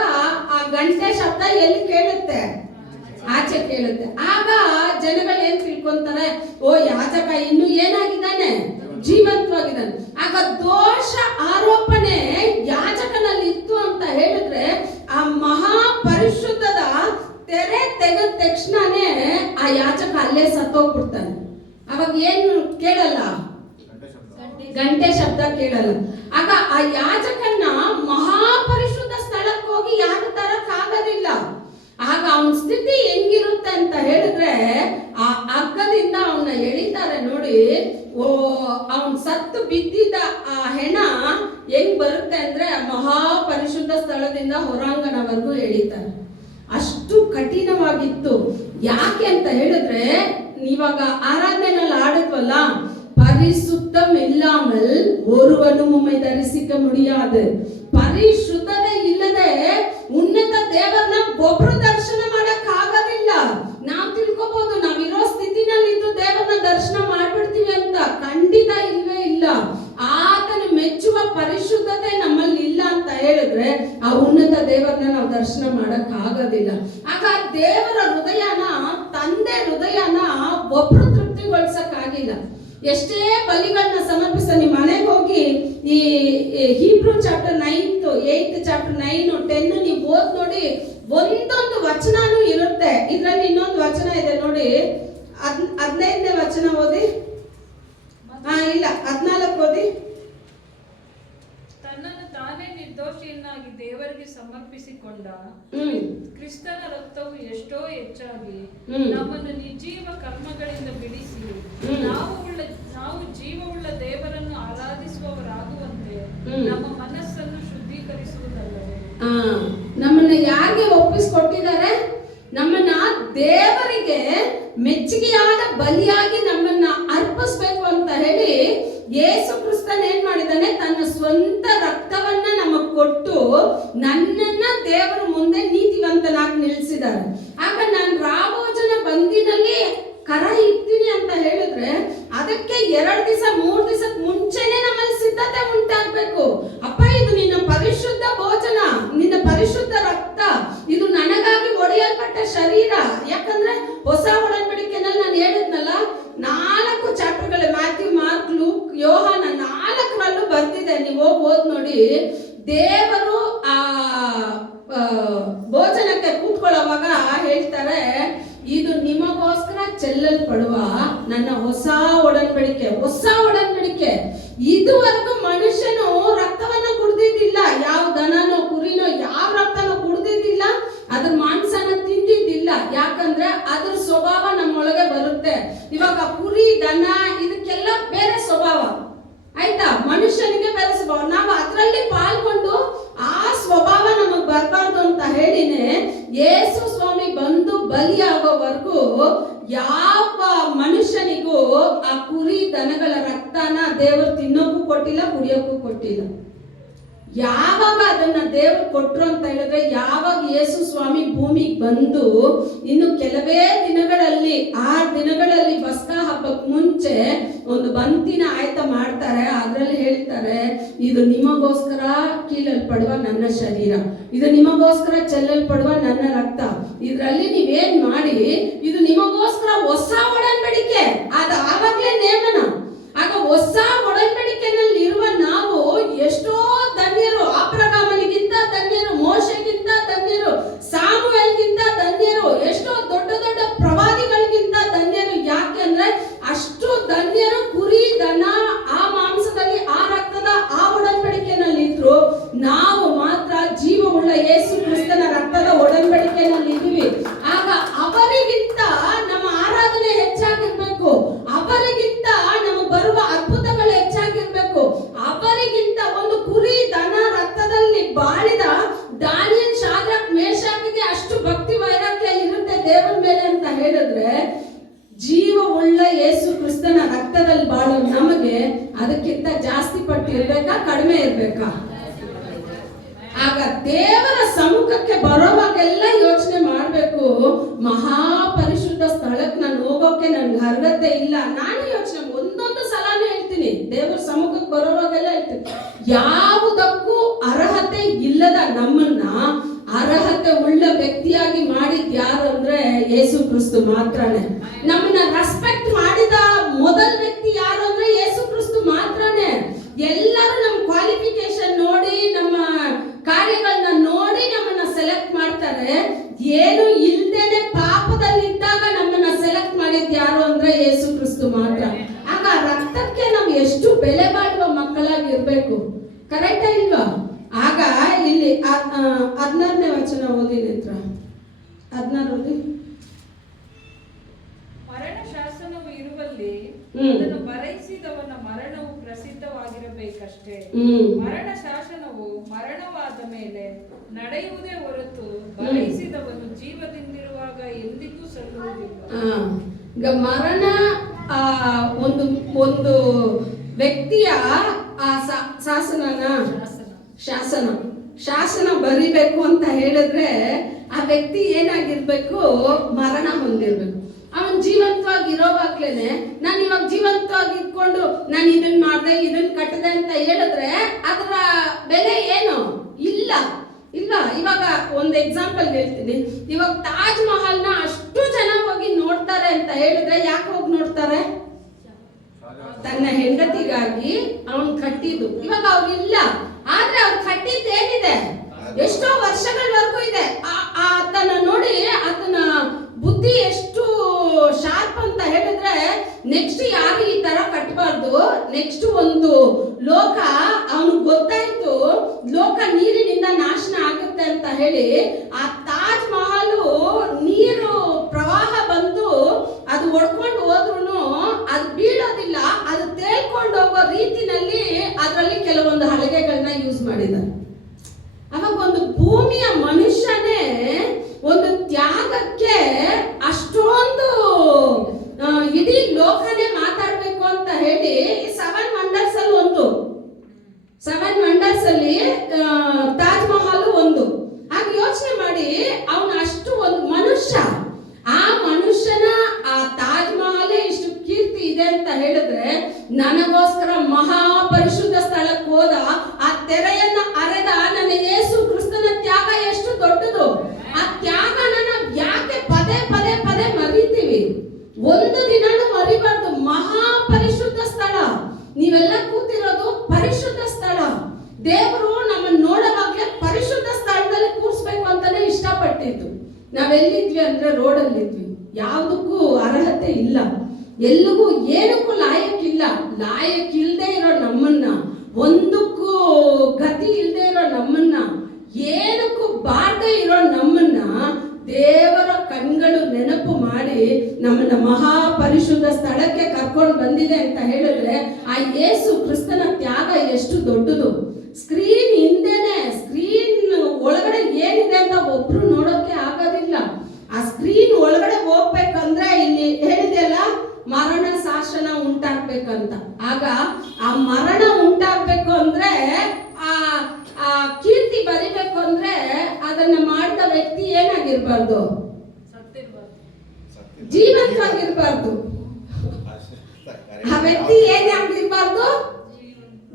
ಆ ಗಂಟೆ ಶಬ್ದ ಎಲ್ಲಿ ಕೇಳುತ್ತೆ? ಆಚೆ ಕೇಳುತ್ತೆ. ಆಗ ಜನಗಳು ಏನ್ ತಿಳ್ಕೊಂತಾರೆ? ಓ, ಯಾಜಕ ಇನ್ನು ಏನಾಗಿದ್ದಾನೆ? ಜೀವಂತವಾಗಿದ್ದಾನೆ. ಆಗ ದೋಷ ಆರೋಪಣೆ ಯಾಜಕನಲ್ಲಿ ಇತ್ತು ಅಂತ ಹೇಳಿದ್ರೆ ಆ ಮಹಾಪರಿಶುದ್ಧದ ತೆರೆ ತೆಗೆದ ತಕ್ಷಣನೇ ಆ ಯಾಜಕ ಅಲ್ಲೇ ಸತ್ತೋಗ್ಬಿಡ್ತಾನೆ. ಅವಾಗ ಏನು ಕೇಳಲ್ಲ? ಗಂಟೆ ಶಬ್ದ ಕೇಳಲ್ಲ. ಆಗ ಆ ಯಾಜಕನ್ನ ಮಹಾಪರಿಶುದ್ಧ ಸ್ಥಳಕ್ಕೆ ಹೋಗಿ ಯಾರು ತರಕ್ ಆಗೋದಿಲ್ಲ. ಆಗ ಅವನ ಸ್ಥಿತಿ ಹೆಂಗಿರುತ್ತೆ ಅಂತ ಹೇಳಿದ್ರೆ, ಆ ಹಗ್ಗದಿಂದ ಅವನ್ನ ಎಳಿತಾರೆ ನೋಡಿ. ಅವನ್ ಸತ್ತು ಬಿದ್ದಿದ್ದ ಆ ಹೆಣ ಹೆಂಗ್ ಬರುತ್ತೆ ಅಂದ್ರೆ ಮಹಾಪರಿಶುದ್ಧ ಸ್ಥಳದಿಂದ ಹೊರಾಂಗಣವರೆಗೂ ಎಳಿತಾರೆ. ಅಷ್ಟು ಕಠಿಣವಾಗಿತ್ತು. ಯಾಕೆ ಅಂತ ಹೇಳಿದ್ರೆ, ಇವಾಗ ಆರಾಧನೆಯಲ್ಲಿ ಆಡಿದ್ವಲ್ಲ, பரிசுத்தம் இல்லாமல் ஒருவனும் உம்மை தரிசிக்க முடியாது. ಪರಿಶುದ್ಧತೆ ಇಲ್ಲದೆ ಉನ್ನತ ದೇವರನ್ನ ಒಬ್ರು ದರ್ಶನ ಮಾಡಕ್ ಆಗೋದಿಲ್ಲ. ನಾವ್ ತಿಳ್ಕೊಬಹುದು ನಾವಿರೋ ಸ್ಥಿತಿನಲ್ಲಿ ಇದ್ದು ದೇವರನ್ನ ದರ್ಶನ ಮಾಡ್ಬಿಡ್ತೀವಿ ಅಂತ. ಖಂಡಿತ ಇಲ್ವೇ ಇಲ್ಲ. ಆತನ ಮೆಚ್ಚುವ ಪರಿಶುದ್ಧತೆ ನಮ್ಮಲ್ಲಿ ಇಲ್ಲ ಅಂತ ಹೇಳಿದ್ರೆ ಆ ಉನ್ನತ ದೇವರನ್ನ ನಾವು ದರ್ಶನ ಮಾಡಕ್ ಆಗೋದಿಲ್ಲ. ಆಗ ದೇವರ ಹೃದಯನ, ತಂದೆ ಹೃದಯನ ಒಬ್ರು ತೃಪ್ತಿಗೊಳಿಸಕ್ ಆಗಿಲ್ಲ. ಎಷ್ಟೇ ಬಲಿಗಳನ್ನ ಸಮರ್ಪಿಸ, ನಿಮ್ಮ ಮನೆಗೆ ಹೋಗಿ ಈ ಹೀಬ್ರೂ ಚಾಪ್ಟರ್ 8 ಚಾಪ್ಟರ್ 9, 10 ನೀವು ಓದ್ ನೋಡಿ. ಒಂದೊಂದು ವಚನನೂ ಇರುತ್ತೆ. ಇದ್ರಲ್ಲಿ ಇನ್ನೊಂದು ವಚನ ಇದೆ ನೋಡಿ, 15ನೇ ವಚನ ಓದಿ. ಇಲ್ಲ 14 ಓದಿ. ತನ್ನನ್ನು ತಾನೇ ನಿರ್ದೋಷಿಯನ್ನಾಗಿ ದೇವರಿಗೆ ಸಮರ್ಪಿಸಿಕೊಂಡ ಕ್ರಿಸ್ತನ ರಕ್ತವು ಎಷ್ಟೋ ಹೆಚ್ಚಾಗಿ ನಮ್ಮನ್ನು ನಿರ್ಜೀವ ಕರ್ಮಗಳಿಂದ ಬಿಡಿಸಿ ನಾವು ಜೀವವುಳ್ಳ ದೇವರನ್ನು ಆರಾಧಿಸುವವರಾಗುವಂತೆ ನಮ್ಮ ಮನಸ್ಸನ್ನು ಶುದ್ಧೀಕರಿಸುವುದಲ್ಲವೇ. ನಮ್ಮನ್ನ ಯಾರಿಗೆ ಒಪ್ಪಿಸಿಕೊಟ್ಟಿದ್ದಾರೆ? ನಮ್ಮನ್ನ ದೇವರಿಗೆ ಮೆಚ್ಚುಗೆಯಾದ ಬಲಿಯಾಗಿ ನಮ್ಮನ್ನ ಅರ್ಪಿಸ್ಬೇಕು ಅಂತ ಹೇಳಿ ಯೇಸು ಕ್ರಿಸ್ತನ್ ಏನ್ ಮಾಡಿದಾನೆ? ತನ್ನ ಸ್ವಂತ ರಕ್ತವನ್ನ ನಮಗ್ ಕೊಟ್ಟು ನನ್ನನ್ನ ದೇವರ ಮುಂದೆ ನೀತಿವಂತನಾಗಿ ನಿಲ್ಲಿಸಿದ್ದಾರೆ. ಆಗ ನಾನು ರಾಭೋಜನ ಬಂದಿನಲ್ಲಿ ಕರ ಇಡ್ತೀನಿ ಅಂತ ಹೇಳಿದ್ರೆ ಅದಕ್ಕೆ 2 ದಿವಸ 3 ದಿವಸಕ್ಕೆ ಮುಂಚೆನೆ ನಮ್ಮಲ್ಲಿ ಸಿದ್ಧತೆ ಉಂಟಾಗ್ಬೇಕು. ಅಪ್ಪ, ಇದು ನಿನ್ನ ಪರಿಶುದ್ಧ ಭೋಜನ, ನಿನ್ನ ಪರಿಶುದ್ಧ ರಕ್ತ, ಇದು ನನಗಾಗಿ ಒಡೆಯಲ್ಪಟ್ಟ ಶರೀರ. ಯಾಕಂದ್ರೆ ಹೊಸ ಒಡಂಬಡಿಕೆನಲ್ಲಿ ನಾನು ಹೇಳಿದ್ನಲ್ಲ, 4 ಚಾಪ್ಟರ್ಗಳು, ಮ್ಯಾಥ್ಯೂ, ಮಾರ್ಕ್, ಲೂಕ್, ಯೋಹಾನ 4ರಲ್ಲೂ ಬರ್ತಿದೆ. ನೀವು ಓದ್ ನೋಡಿ. ದೇವರು ಆ ಭೋಜನಕ್ಕೆ ಕೂತ್ಕೊಳ್ಳೋವಾಗ ಹೇಳ್ತಾರೆ, ಇದು ನಿಮಗೋಸ್ಕರ ಚೆಲ್ಲಲ್ಪಡುವ ನನ್ನ ಹೊಸ ಒಡಂಬಡಿಕೆ. ಹೊಸ ಒಡಂಬಡಿಕೆ. ಇದುವರೆಗೂ ಮನುಷ್ಯನು ರಕ್ತವನ್ನ ಕುಡಿದಿದ್ದಿಲ್ಲ. ಯಾವ ದನನೋ ಕುರಿನೋ ಯಾವ ದನ ಇದಕ್ಕೆಲ್ಲ ಬೇರೆ ಸ್ವಭಾವ, ಆಯ್ತಾ? ಮನುಷ್ಯನಿಗೆ ಬೇರೆ ಸ್ವಭಾವ. ನಾವು ಅದರಲ್ಲಿ ಪಾಲ್ಗೊಂಡು ಆ ಸ್ವಭಾವ ನಮಗ್ ಬರಬಾರ್ದು ಅಂತ ಹೇಳಿನೇ ಯೇಸು ಸ್ವಾಮಿ ಬಂದು ಬಲಿಯಾಗೋವರೆಗೂ ಯಾವ ಮನುಷ್ಯನಿಗೂ ಆ ಕುರಿ ದನಗಳ ರಕ್ತನ ದೇವರು ತಿನ್ನೋಕ್ಕೂ ಕೊಟ್ಟಿಲ್ಲ, ಕುಡಿಯೋಕ್ಕೂ ಕೊಟ್ಟಿಲ್ಲ. ಯಾವಾಗ ಅದನ್ನ ದೇವರು ಕೊಟ್ರು ಅಂತ ಹೇಳಿದ್ರೆ, ಯಾವಾಗ ಯೇಸು ಸ್ವಾಮಿ ಭೂಮಿಗೆ ಬಂದು ಇನ್ನು ಕೆಲವೇ ದಿನಗಳಲ್ಲಿ 6 ದಿನಗಳಲ್ಲಿ ಪಸ್ಕಾ ಹಬ್ಬಕ್ಕೆ ಮುಂಚೆ ಒಂದು ಬಂತಿನ ಆಯ್ತ ಮಾಡ್ತಾರೆ. ಅದರಲ್ಲಿ ಹೇಳ್ತಾರೆ, ಇದು ನಿಮಗೋಸ್ಕರ ಕೀಳಲ್ಪಡುವ ನನ್ನ ಶರೀರ, ಇದು ನಿಮಗೋಸ್ಕರ ಚೆಲ್ಲಲ್ಪಡುವ ನನ್ನ ರಕ್ತ. ಇದರಲ್ಲಿ ನೀವೇನ್ ಮಾಡಿ, ಇದು ನಿಮಗೋಸ್ಕರ ಹೊಸ ಒಡಂಬಡಿಕೆ. ಅದು ಆವಾಗಲೇ ನೇಮನ. ಆಗ ಹೊಸ ಒಡಂಬಡಿಕೆನಲ್ಲಿ ಇರುವ ನಾವು ಎಷ್ಟೋ ಧನ್ಯರು. ಅಬ್ರಹಾಮನಿಗಿಂತ ಧನ್ಯರು, ಮೋಶೆಗಿಂತ ಧನ್ಯರು, ಸಾಮುವೇಲ್ಗಿಂತ ಧನ್ಯರು, ಎಷ್ಟೋ ದೊಡ್ಡ ದೊಡ್ಡ ಪ್ರವಾದಿಗಳಿಗಿಂತ ಧನ್ಯರು. ಯಾಕೆ ಅಂದ್ರೆ ಅಷ್ಟು ಧನ್ಯರು ಕುರಿ ದನ ಆ ಮಾಂಸದಲ್ಲಿ ಆ ರಕ್ತದ ಆ ಒಡಂಬಡಿಕೆನಲ್ಲಿ ಇದ್ರು. ನಾವು ಮಾತ್ರ ಜೀವವುಳ್ಳ ಯೇಸು ಕ್ರಿಸ್ತನ ರಕ್ತದ ಒಡಂಬಡಿಕೆನಲ್ಲಿ ಇದ್ದೀವಿ. ಆಗ ಅವರಿಗಿಂತ ನಮ್ಮ ಆರಾಧನೆ ಹೆಚ್ಚಾಗಿರ್ಬೇಕು, ಅವರಿಗಿಂತ ನಮಗೆ ಬರುವ ಅದ್ಭುತಗಳು ಹೆಚ್ಚಾಗಿರ್ಬೇಕು. ಅವರಿಗಿಂತ ಒಂದು ಕುರಿ ದನ ರಕ್ತದಲ್ಲಿ ಬಾಳಿದ ದಾನಿಯೇಲ್, ಶಾದ್ರಕ್, ಮೇಷಾಕಿಗೆ ಅಷ್ಟು ಭಕ್ತಿ ವೈರಾಗ್ಯ ಇರುತ್ತೆ ದೇವರ ಮೇಲೆ ಅಂತ ಹೇಳಿದ್ರೆ, ಜೀವವುಳ್ಳ ಯೇಸು ಕ್ರಿಸ್ತನ ರಕ್ತದಲ್ಲಿ ಬಾಳೋ ನಮಗೆ ಅದಕ್ಕಿಂತ ಜಾಸ್ತಿ ಪಟ್ಟು ಇರ್ಬೇಕಾ, ಕಡಿಮೆ ಇರ್ಬೇಕಾ? ಆಗ ದೇವರ ಸಮ್ಮುಖಕ್ಕೆ ಬರೋವಾಗೆಲ್ಲ ಯೋಚನೆ ಮಾಡ್ಬೇಕು, ಮಹಾಪರಿಶುದ್ಧ ಸ್ಥಳಕ್ಕೆ ನಾನು ಹೋಗೋಕೆ ನನ್ಗೆ ಅರ್ಹತೆ ಇಲ್ಲ. ನಾನು ಯೋಚನೆ ಒಂದೊಂದು ಸಲಾನು ಹೇಳ್ತೀನಿ, ದೇವರ ಸಮ್ಮುಖಕ್ಕೆ ಬರೋವಾಗೆಲ್ಲ ಹೇಳ್ತೀನಿ, ಯಾವುದಕ್ಕೂ ಅರ್ಹತೆ ಇಲ್ಲದ ನಮ್ಮನ್ನ ಅರ್ಹತೆ ಉಳ್ಳ ವ್ಯಕ್ತಿಯಾಗಿ ಮಾಡಿದ್ ಯಾರು ಅಂದ್ರೆ ಯೇಸು ಕ್ರಿಸ್ತು ಮಾತ್ರನೇ. ನಮ್ಮನ್ನ ರೆಸ್ಪೆಕ್ಟ್ ಮಾಡಿದ ಮೊದಲ ವ್ಯಕ್ತಿ ಯಾರು ಅಂದ್ರೆ ಯೇಸು ಕ್ರಿಸ್ತು ಮಾತ್ರನೇ. ಎಲ್ಲರೂ ನಮ್ಮ ಕ್ವಾಲಿಫಿಕೇಶನ್ ನೋಡಿ, ನಮ್ಮ ಕಾರ್ಯಗಳನ್ನ ನೋಡಿ ನಮ್ಮನ್ನ ಸೆಲೆಕ್ಟ್ ಮಾಡ್ತಾರೆ. ಏನು ಇಲ್ದೇನೆ ಪಾಪದಲ್ಲಿದ್ದಾಗ ನಮ್ಮನ್ನ ಸೆಲೆಕ್ಟ್ ಮಾಡಿದ್ ಯಾರು ಅಂದ್ರೆ ಯೇಸು ಕ್ರಿಸ್ತು ಮಾತ್ರ. ಆಗ ರಕ್ತಕ್ಕೆ ನಾವು ಎಷ್ಟು ಬೆಲೆ ಬಾಳುವ ಮಕ್ಕಳಾಗಿರ್ಬೇಕು, ಕರೆಕ್ಟಾ ಇಲ್ವಾ? ಆಗ ಇಲ್ಲಿ 16ನೇ ವಚನ ಓದಿ ನಿತ್ರ. 16 ಓದಿ. ಮರಣ ಶಾಸನವು ಇರುವಲ್ಲಿ ಅದನ್ನು ಬರೆಯಿಸಿದವನ ಮರಣವು ಪ್ರಸಿದ್ಧವಾಗಿರಬೇಕಷ್ಟೇ. ಮರಣ ಶಾಸನವು ಮರಣವಾದ ಮೇಲೆ ನಡೆಯುವುದೇ ಹೊರತು ಬರೆಯಿಸಿದವನು ಜೀವದಿಂದಿರುವಾಗ ಎಂದಿಗೂ ಸಲ್ಲುವುದಿಲ್ಲ. ಈಗ ಮರಣ ಒಂದು ವ್ಯಕ್ತಿಯ ಶಾಸನ ಬರಿಬೇಕು ಅಂತ ಹೇಳಿದ್ರೆ ಆ ವ್ಯಕ್ತಿ ಏನಾಗಿರ್ಬೇಕು, ಮರಣ ಹೊಂದಿರ್ಬೇಕು. ಅವನ್ ಜೀವಂತವಾಗಿ ಇರೋವಾಗ್ಲೇನೆ, ನಾನು ಇವಾಗ ಜೀವಂತವಾಗಿ ಇಟ್ಕೊಂಡು ನಾನು ಇದನ್ನ ಮಾಡಿದೆ, ಇದನ್ನ ಕಟ್ಟಿದೆ ಅಂತ ಹೇಳಿದ್ರೆ ಅದರ ಬೆಲೆ ಏನು ಇಲ್ಲ ಇಲ್ವಾ? ಇವಾಗ ಒಂದು ಎಕ್ಸಾಂಪಲ್ ಹೇಳ್ತೀನಿ. ಇವಾಗ ತಾಜ್ ಮಹಲ್ನ ಅಷ್ಟು ಜನ ಹೋಗಿ ನೋಡ್ತಾರೆ ಅಂತ ಹೇಳಿದ್ರೆ ಯಾಕೆ ಹೋಗಿ ನೋಡ್ತಾರೆ? ತನ್ನ ಹೆಂಡತಿಗಾಗಿ ಅವನ್ ಕಟ್ಟಿದ್ದು. ಇವಾಗ ಅವ್ರಿಲ್ಲ, ಆದ್ರೆ ಅವ್ರು ಕಟ್ಟಿದ್ದೇನಿದೆ ಎಷ್ಟೋ ವರ್ಷಗಳವರೆಗೂ ಇದೆ. ಆತನ ನೋಡಿ, ಆತನ ಬುದ್ಧಿ ಎಷ್ಟು ಶಾರ್ಪ್ ಅಂತ ಹೇಳಿದ್ರೆ, ನೆಕ್ಸ್ಟ್ ಯಾರು ಈ ತರ ಕಟ್ಟಬಾರ್ದು, ನೆಕ್ಸ್ಟ್ ಒಂದು ಲೋಕ ಅವನು ಗೊತ್ತಾಯ್ತು, ಲೋಕ ನೀರಿನಿಂದ ನಾಶನ ಆಗುತ್ತೆ ಅಂತ ಹೇಳಿ ಆ ತಾಜ್ ಮಹಲು ನೀರು ಪ್ರವಾಹ ಬಂದು ಅದು ಒಡ್ಕೊಂಡು ಹೋದ್ರೂ ಅದು ಬೀಳೋದಿಲ್ಲ, ಅದು ತೇಲ್ಕೊಂಡು ಹೋಗೋ ರೀತಿನಲ್ಲಿ ಅದರಲ್ಲಿ ಕೆಲವೊಂದು ಹಲಗೆಗಳನ್ನ ಯೂಸ್ ಮಾಡಿದ್ದಾರೆ. ಅವಾಗ ಒಂದು ಭೂಮಿಯ ಮನುಷ್ಯನೇ ಒಂದು ತ್ಯಾಗಕ್ಕೆ ಅಷ್ಟೊಂದು ಇಡೀ ಲೋಕನೇ ಮಾತಾಡ್ಬೇಕು ಅಂತ ಹೇಳಿ 7 ವಂಡರ್ಸ್ ಅಲ್ಲಿ ಒಂದು 7 ವಂಡರ್ಸ್ ಅಲ್ಲಿ ತಾಜ್ ಮಹಲ್ ಒಂದು. ಹಾಗೆ ಯೋಚನೆ ಮಾಡಿ, ಅವನು ಅಷ್ಟು ಒಂದು ಮನುಷ್ಯ, ಆ ಮನುಷ್ಯನ ಆ ತಾಜ್ ಮಹಲೇ ಇಷ್ಟು ಕೀರ್ತಿ ಇದೆ ಅಂತ ಹೇಳಿದ್ರೆ, ನನಗೋಸ್ಕರ ಮಹಾಪರಿಶುದ್ಧ ಸ್ಥಳಕ್ಕೆ ಹೋದ, ಆ ತೆರೆಯನ್ನ ಅರೆದ ನನ್ನ ಯೇಸು ಕ್ರಿಸ್ತನ ತ್ಯಾಗ ಎಷ್ಟು ದೊಡ್ಡದು. ಆ ತ್ಯಾಗನ ನಾವು ಯಾಕೆ ಪದೇ ಪದೇ ಪದೇ ಮರಿತೀವಿ? ಒಂದು ದಿನಾನು ಮರಿಬಾರ್ದು. ಮಹಾಪರಿಶುದ್ಧ ಸ್ಥಳ, ನೀವೆಲ್ಲ ಕೂತಿರೋದು ಪರಿಶುದ್ಧ ಸ್ಥಳ. ದೇವರು ನಮ್ಮನ್ನು ನೋಡುವಾಗಲೇ ಪರಿಶುದ್ಧ ಸ್ಥಳದಲ್ಲಿ ಕೂರಿಸ್ಬೇಕು ಅಂತಾನೆ ಇಷ್ಟಪಟ್ಟಿದ್ದು. ನಾವೆಲ್ಲಿದ್ವಿ ಅಂದ್ರೆ ರೋಡಲ್ಲಿದ್ವಿ, ಯಾವುದಕ್ಕೂ ಅರ್ಹತೆ ಇಲ್ಲ, ಎಲ್ಲಿಗೂ ಏನಕ್ಕೂ ಲಾಯಕ್ಕಿಲ್ಲ. ಲಾಯಕ್ಕಿಲ್ಲದೆ ಇರೋ ನಮ್ಮನ್ನ, ಒಂದಕ್ಕೂ ಗತಿ ಇಲ್ಲದೆ ಇರೋ ನಮ್ಮನ್ನ, ಏನಕ್ಕೂ ಬಾರದೆ ಇರೋ ನಮ್ಮನ್ನ ದೇವರ ಕಣ್ಗಳು ನೆನಪು ಮಾಡಿ ನಮ್ಮನ್ನ ಮಹಾಪರಿಶುದ್ಧ ಸ್ಥಳಕ್ಕೆ ಕರ್ಕೊಂಡು ಬಂದಿದೆ ಅಂತ ಹೇಳಿದ್ರೆ ಆ ಯೇಸು ಕ್ರಿಸ್ತನ ತ್ಯಾಗ ಎಷ್ಟು ದೊಡ್ಡದು. ಸ್ಕ್ರೀನ್ ಹಿಂದೆನೆ, ಸ್ಕ್ರೀನ್ ಒಳಗಡೆ ಏನಿದೆ ಅಂತ ಒಬ್ರು ನೋಡೋಕೆ ಆಗೋದಿಲ್ಲ. ಆ ಸ್ಕ್ರೀನ್ ಒಳಗಡೆ ಹೋಗ್ಬೇಕಂದ್ರೆ ಇಲ್ಲಿ ಹೇಳಿದೆಯಲ್ಲ, ಮರಣ ಶಾಸನ ಉಂಟಾಗ್ಬೇಕಂತ. ಆಗ ಆ ಮರಣ ಉಂಟಾಗ್ಬೇಕು ಅಂದ್ರೆ ಆ ಕೀರ್ತಿ ಬರಿಬೇಕು ಅಂದ್ರೆ ಅದನ್ನ ಮಾಡಿದ ವ್ಯಕ್ತಿ ಏನಾಗಿರ್ಬಾರ್ದು? ಜೀವಂತವಾಗಿರ್ಬಾರ್ದು. ಆ ವ್ಯಕ್ತಿ ಏನಾಗಿರ್ಬಾರ್ದು?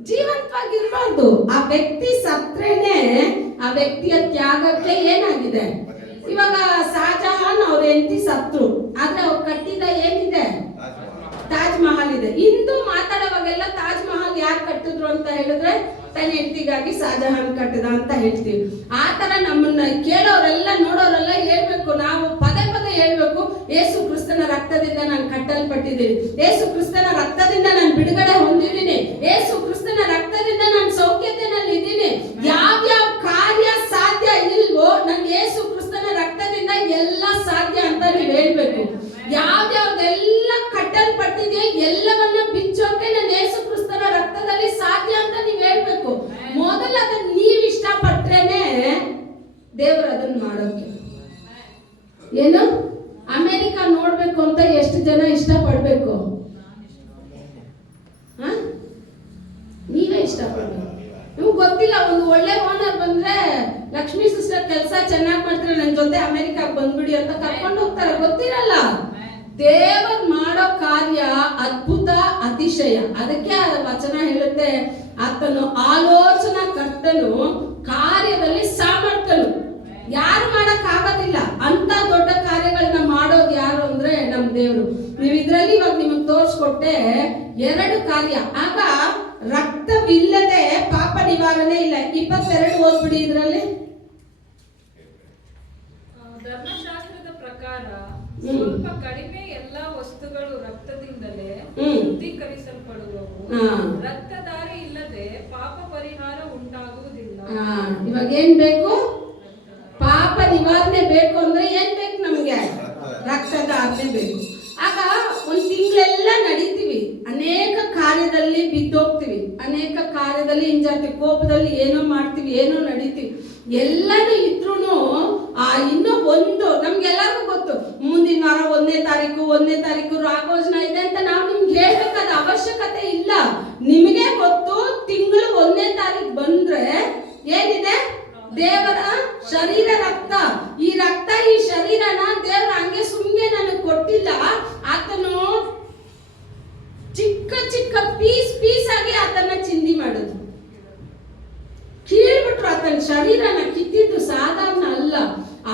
ಜೀವಂತವಾಗಿರ್ಬಾರ್ದು. ಆ ವ್ಯಕ್ತಿ ಸತ್ರೇನೆ ಆ ವ್ಯಕ್ತಿಯ ತ್ಯಾಗಕ್ಕೆ ಏನಾಗಿದೆ. ಇವಾಗ ಶಾಜಹಾನ್ ಅವ್ರ ಹೆಂಡತಿ ಸತ್ರು, ಆದ್ರೆ ಅವ್ರು ಕಟ್ಟಿದ ಏನಿದೆ? ತಾಜ್ ಮಹಲ್ ಇದೆ. ಇಂದು ಮಾತಾಡುವಾಗೆಲ್ಲ ತಾಜ್ ಮಹಲ್ ಯಾರು ಕಟ್ಟಿದ್ರು ಅಂತ ಹೇಳಿದ್ರೆ ತನ್ನ ಹೆಂಡತಿಗಾಗಿ ಶಾಜಹಾನ್ ಕಟ್ಟದ ಅಂತ ಹೇಳ್ತೀವಿ. ಆ ತರ ನಮ್ಮನ್ನ ಕೇಳೋರೆಲ್ಲ ನೋಡೋರೆಲ್ಲ ಹೇಳ್ಬೇಕು, ನಾವು ಪದೇ ಪದೇ ಹೇಳ್ಬೇಕು, ಯೇಸು ಕ್ರಿಸ್ತನ ರಕ್ತದಿಂದ ನಾನು ಕಟ್ಟಲ್ಪಟ್ಟಿದ್ದೀನಿ, ಯೇಸು ಕ್ರಿಸ್ತನ ರಕ್ತದಿಂದ ನಾನು ಬಿಡುಗಡೆ ಹೊಂದಿದ್ದೀನಿ, ಯೇಸು ಕ್ರಿಸ್ತನ ರಕ್ತದಿಂದ ನಾನು ಸೌಖ್ಯತೆನಲ್ಲಿ ಇದ್ದೀನಿ. ಯಾವ್ಯಾವ ಕಾರ್ಯ ಸಾಧ್ಯ ಇಲ್ವೋ ನನ್ ಯೇಸು ಕ್ರಿಸ್ತನ ರಕ್ತದಿಂದ ಎಲ್ಲ ಸಾಧ್ಯ ಅಂತ ನೀವು ಹೇಳ್ಬೇಕು. ಯಾವ್ಯಾವ್ದೆಲ್ಲ ಕಟ್ಟಲ್ಪಟ್ಟಿದೆಯೋ ಎಲ್ಲವನ್ನ ಬಿಚ್ಚೋಕೆ ನನ್ನ ಯೇಸು ಕ್ರಿಸ್ತನ ರಕ್ತದಲ್ಲಿ ಸಾಧ್ಯ ಅಂತ ನೀವು ಹೇಳ್ಬೇಕು. ಮೊದಲು ಅದನ್ನ ನೀವು ಇಷ್ಟಪಟ್ರೇನೆ ದೇವರು ಅದನ್ನ ಮಾಡೋಕೆ. ಏನು ಅಮೆರಿಕ ನೋಡ್ಬೇಕು ಅಂತ ಎಷ್ಟು ಜನ ಇಷ್ಟಪಡ್ಬೇಕು? ನೀವೇ ಇಷ್ಟಪಡ್ಬೇಕು. ನಿಮ್ಗೆ ಗೊತ್ತಿಲ್ಲ, ಒಂದು ಒಳ್ಳೆ ಓನರ್ ಬಂದ್ರೆ ಲಕ್ಷ್ಮೀ ಸಿಸ್ಟರ್ ಕೆಲಸ ಚೆನ್ನಾಗಿ ಮಾಡ್ತಾರೆ, ನನ್ನ ಜೊತೆ ಅಮೆರಿಕಾಗ್ ಬಂದ್ಬಿಡಿ ಅಂತ ಕರ್ಕೊಂಡು ಹೋಗ್ತಾರೆ. ಗೊತ್ತಿರಲ್ಲ. ದೇವರು ಮಾಡೋ ಕಾರ್ಯ ಅದ್ಭುತ, ಅತಿಶಯ. ಅದಕ್ಕೆ ಆ ವಚನ ಹೇಳುತ್ತೆ, ಆತನು ಆಲೋಚನಾ ಕರ್ತನು, ಕಾರ್ಯದಲ್ಲಿ ಸಾಮರ್ಥ್ಯನು. ಯಾರು ಮಾಡಕ್ ಆಗೋದಿಲ್ಲ ಅಂತ ದೊಡ್ಡ ಕಾರ್ಯಗಳನ್ನ ಮಾಡೋದು ಯಾರು ಅಂದ್ರೆ ನಮ್ ದೇವರು. ನೀವು ಇದ್ರಲ್ಲಿ ಇವಾಗ ನಿಮಗೆ ತೋರಿಸ್ಕೊಟ್ಟೆ 2 ಕಾರ್ಯ. ಆಗ ರಕ್ತವಿಲ್ಲದೆ ಪಾಪ ನಿವಾರಣೆ ಇಲ್ಲ. 22 ಓದ್ಬಿಡಿ ಇದ್ರಲ್ಲಿ. ಧರ್ಮಶಾಸ್ತ್ರದ ಪ್ರಕಾರ ಸ್ವಲ್ಪ ಕಡಿಮೆ ಎಲ್ಲಾ ವಸ್ತುಗಳು ರಕ್ತದಿಂದಲೇ ಶುದ್ಧೀಕರಿಸಲ್ಪಡುವವು. ರಕ್ತಧಾರೆ ಇಲ್ಲದೆ ಪಾಪ ಪರಿಹಾರ ಉಂಟಾಗುವುದಿಲ್ಲ. ಇವಾಗ ಏನ್ ಬೇಕು? ಪಾಪ ನಿವಾರಣೆ ಬೇಕು ಅಂದ್ರೆ ಏನ್ ಬೇಕು ನಮ್ಗೆ? ರಕ್ತಧಾರಣೆ ಬೇಕು. ಆಗ ಒಂದ್ ತಿಂಗಳೆಲ್ಲ ನಡೀತೀವಿ, ಅನೇಕ ಕಾರ್ಯದಲ್ಲಿ ಬಿದ್ದೋಗ್ತೀವಿ, ಅನೇಕ ಕಾರ್ಯದಲ್ಲಿ ಹಿಂಜಾಡ್ತೀವಿ, ಕೋಪದಲ್ಲಿ ಏನೋ ಮಾಡ್ತೀವಿ, ಏನೋ ನಡೀತೀವಿ. ಎಲ್ಲನೂ ಇದ್ರೂ ಇನ್ನೂ ಒಂದು ನಮ್ಗೆಲ್ಲರಿಗೂ ಗೊತ್ತು, ಮುಂದಿನ ವಾರ 1ನೇ ತಾರೀಕು ರಾಘೋಜನ ಇದೆ ಅಂತ ನಾವು ನಿಮ್ಗೆ ಹೇಳ್ಬೇಕಾದ ಅವಶ್ಯಕತೆ ಇಲ್ಲ. ನಿಮಗೆ ಗೊತ್ತು, ತಿಂಗಳು 1ನೇ ತಾರೀಕು ಬಂದ್ರೆ ಏನಿದೆ? ದೇವರ ಶರೀರ ರಕ್ತ. ಈ ರಕ್ತ, ಈ ಶರೀರನ ದೇವರು ಹಂಗೆ ಸುಮ್ಮನೆ ನನಗೆ ಕೊಟ್ಟಿಲ್ಲ. ಆತನು ಚಿಕ್ಕ ಚಿಕ್ಕ ಪೀಸ್ ಆಗಿ ಆತನ ಚಿಂದಿ ಮಾಡಿದ್ರು, ಕೀಳ್ಬಿಟ್ರು. ಆತನ ಶರೀರನ ಕಿತ್ತಿದ್ದು ಸಾಧಾರಣ ಅಲ್ಲ.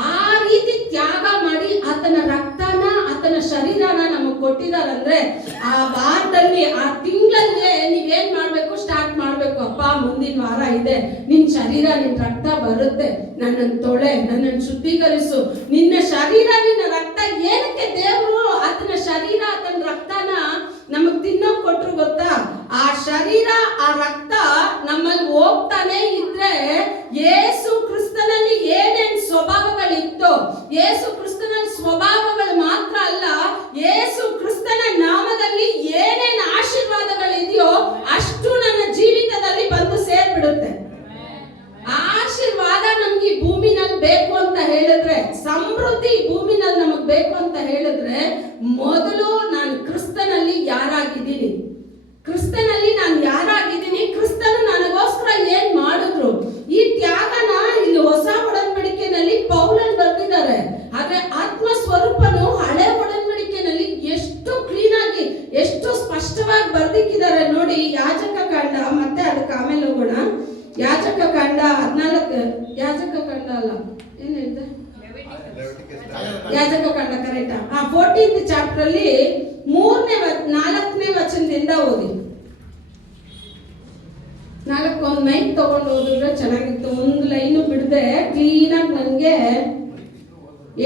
ಆ ರೀತಿ ತ್ಯಾಗ ಮಾಡಿ ಆತನ ರಕ್ತನ, ಆತನ ಶರೀರನ ನಮಗ್ ಕೊಟ್ಟಿದಾರಂದ್ರೆ ಆ ವಾರದಲ್ಲಿ, ಆ ತಿಂಗಳಲ್ಲಿ ನೀವೇನ್ ಮಾಡ್ಬೇಕು? ಸ್ಟಾರ್ಟ್ ಮಾಡ್ಬೇಕು. ಅಪ್ಪ, ಮುಂದಿನ ವಾರ ಇದೆ, ನಿನ್ ಶರೀರ, ನಿನ್ ರಕ್ತ ಬರುತ್ತೆ, ನನ್ನನ್ನು ತೊಳೆ, ನನ್ನನ್ನು ಶುದ್ಧೀಕರಿಸು. ನಿನ್ನ ಶರೀರ, ನಿನ್ನ ರಕ್ತ ಏನಕ್ಕೆ ದೇವರು ಆತನ ಶರೀರ, ಆತನ ರಕ್ತನ ನಮಗ್ ತಿನ್ನೋಕ್ ಕೊಟ್ರು ಗೊತ್ತಾ? ಆ ಶರೀರ, ಆ ರಕ್ತ ನಮ್ಮಲ್ಲಿ ಹೋಗ್ತಾನೆ ಇದ್ರೆ ಯೇಸು ಕ್ರಿಸ್ತನಲ್ಲಿ ಏನೇನ್ ಸ್ವಭಾವಗಳಿತ್ತೋ, ಯೇಸು ಕ್ರಿಸ್ತನಲ್ಲಿ ಸ್ವಭಾವಗಳು ಮಾತ್ರ ಅಲ್ಲ, ಯೇಸು ಕ್ರಿಸ್ತನ ನಾಮದಲ್ಲಿ ಏನೇನ್ ಆಶೀರ್ವಾದಗಳಿದೆಯೋ ಅಷ್ಟು ನನ್ನ ಜೀವಿತದಲ್ಲಿ ಬಂದು ಸೇರ್ಬಿಡುತ್ತೆ. ಆಶೀರ್ವಾದ ನಮ್ಗೆ ಈ ಭೂಮಿನಲ್ಲಿ ಬೇಕು ಅಂತ ಹೇಳಿದ್ರೆ, ಸಮೃದ್ಧಿ ಭೂಮಿನಲ್ಲಿ ನಮಗ್ ಬೇಕು ಅಂತ ಹೇಳಿದ್ರೆ, ಮೊದಲು ನಾನು ಕ್ರಿಸ್ತನಲ್ಲಿ ಯಾರಾಗಿದ್ದೀನಿ, ಕ್ರಿಸ್ತನಲ್ಲಿ ನಾನು ಯಾರಾಗಿದ್ದೀನಿ, ಕ್ರಿಸ್ತನು ನನಗೋಸ್ಕರ ಏನ್ ಮಾಡಿದ್ರು. ಈ ತ್ಯಾಗನ ಇಲ್ಲಿ ಹೊಸ ಒಡಂಬಡಿಕೆನಲ್ಲಿ ಪೌಲನ್ ಬರ್ತಿದ್ದಾರೆ. ಆದ್ರೆ ಆತ್ಮ ಸ್ವರೂಪನು ಹಳೆ ಒಡಂಬಡಿಕೆನಲ್ಲಿ ಎಷ್ಟು ಕ್ಲೀನ್ ಆಗಿ, ಎಷ್ಟು ಸ್ಪಷ್ಟವಾಗಿ ಬರ್ದಿಕ್ಕಿದ್ದಾರೆ ನೋಡಿ. ಯಾಜಕ ಕಾಂಡ, ಮತ್ತೆ ಅದಕ್ಕೆ ಆಮೇಲೆ ಹೋಗೋಣ. ಯಾಜಕ ಕಾಂಡ 14, ಯಾಜಕ ಕಾಂಡ ಅಲ್ಲ, ಏನ್ ಹೇಳಿದೆ? ಯಾಜಕ ಕಾಂಡ ಕರೆಕ್ಟ್. 14th ಚಾಪ್ಟರ್ ಅಲ್ಲಿ 4ನೇ ವಚನದಿಂದ ಓದಿ. 4 ನೈಟ್ ತಗೊಂಡು ಓದಿದ್ರೆ ಚೆನ್ನಾಗಿತ್ತು. ಒಂದು ಲೈನು ಬಿಡದೆ ಕ್ಲೀನಾಗಿ ನನಗೆ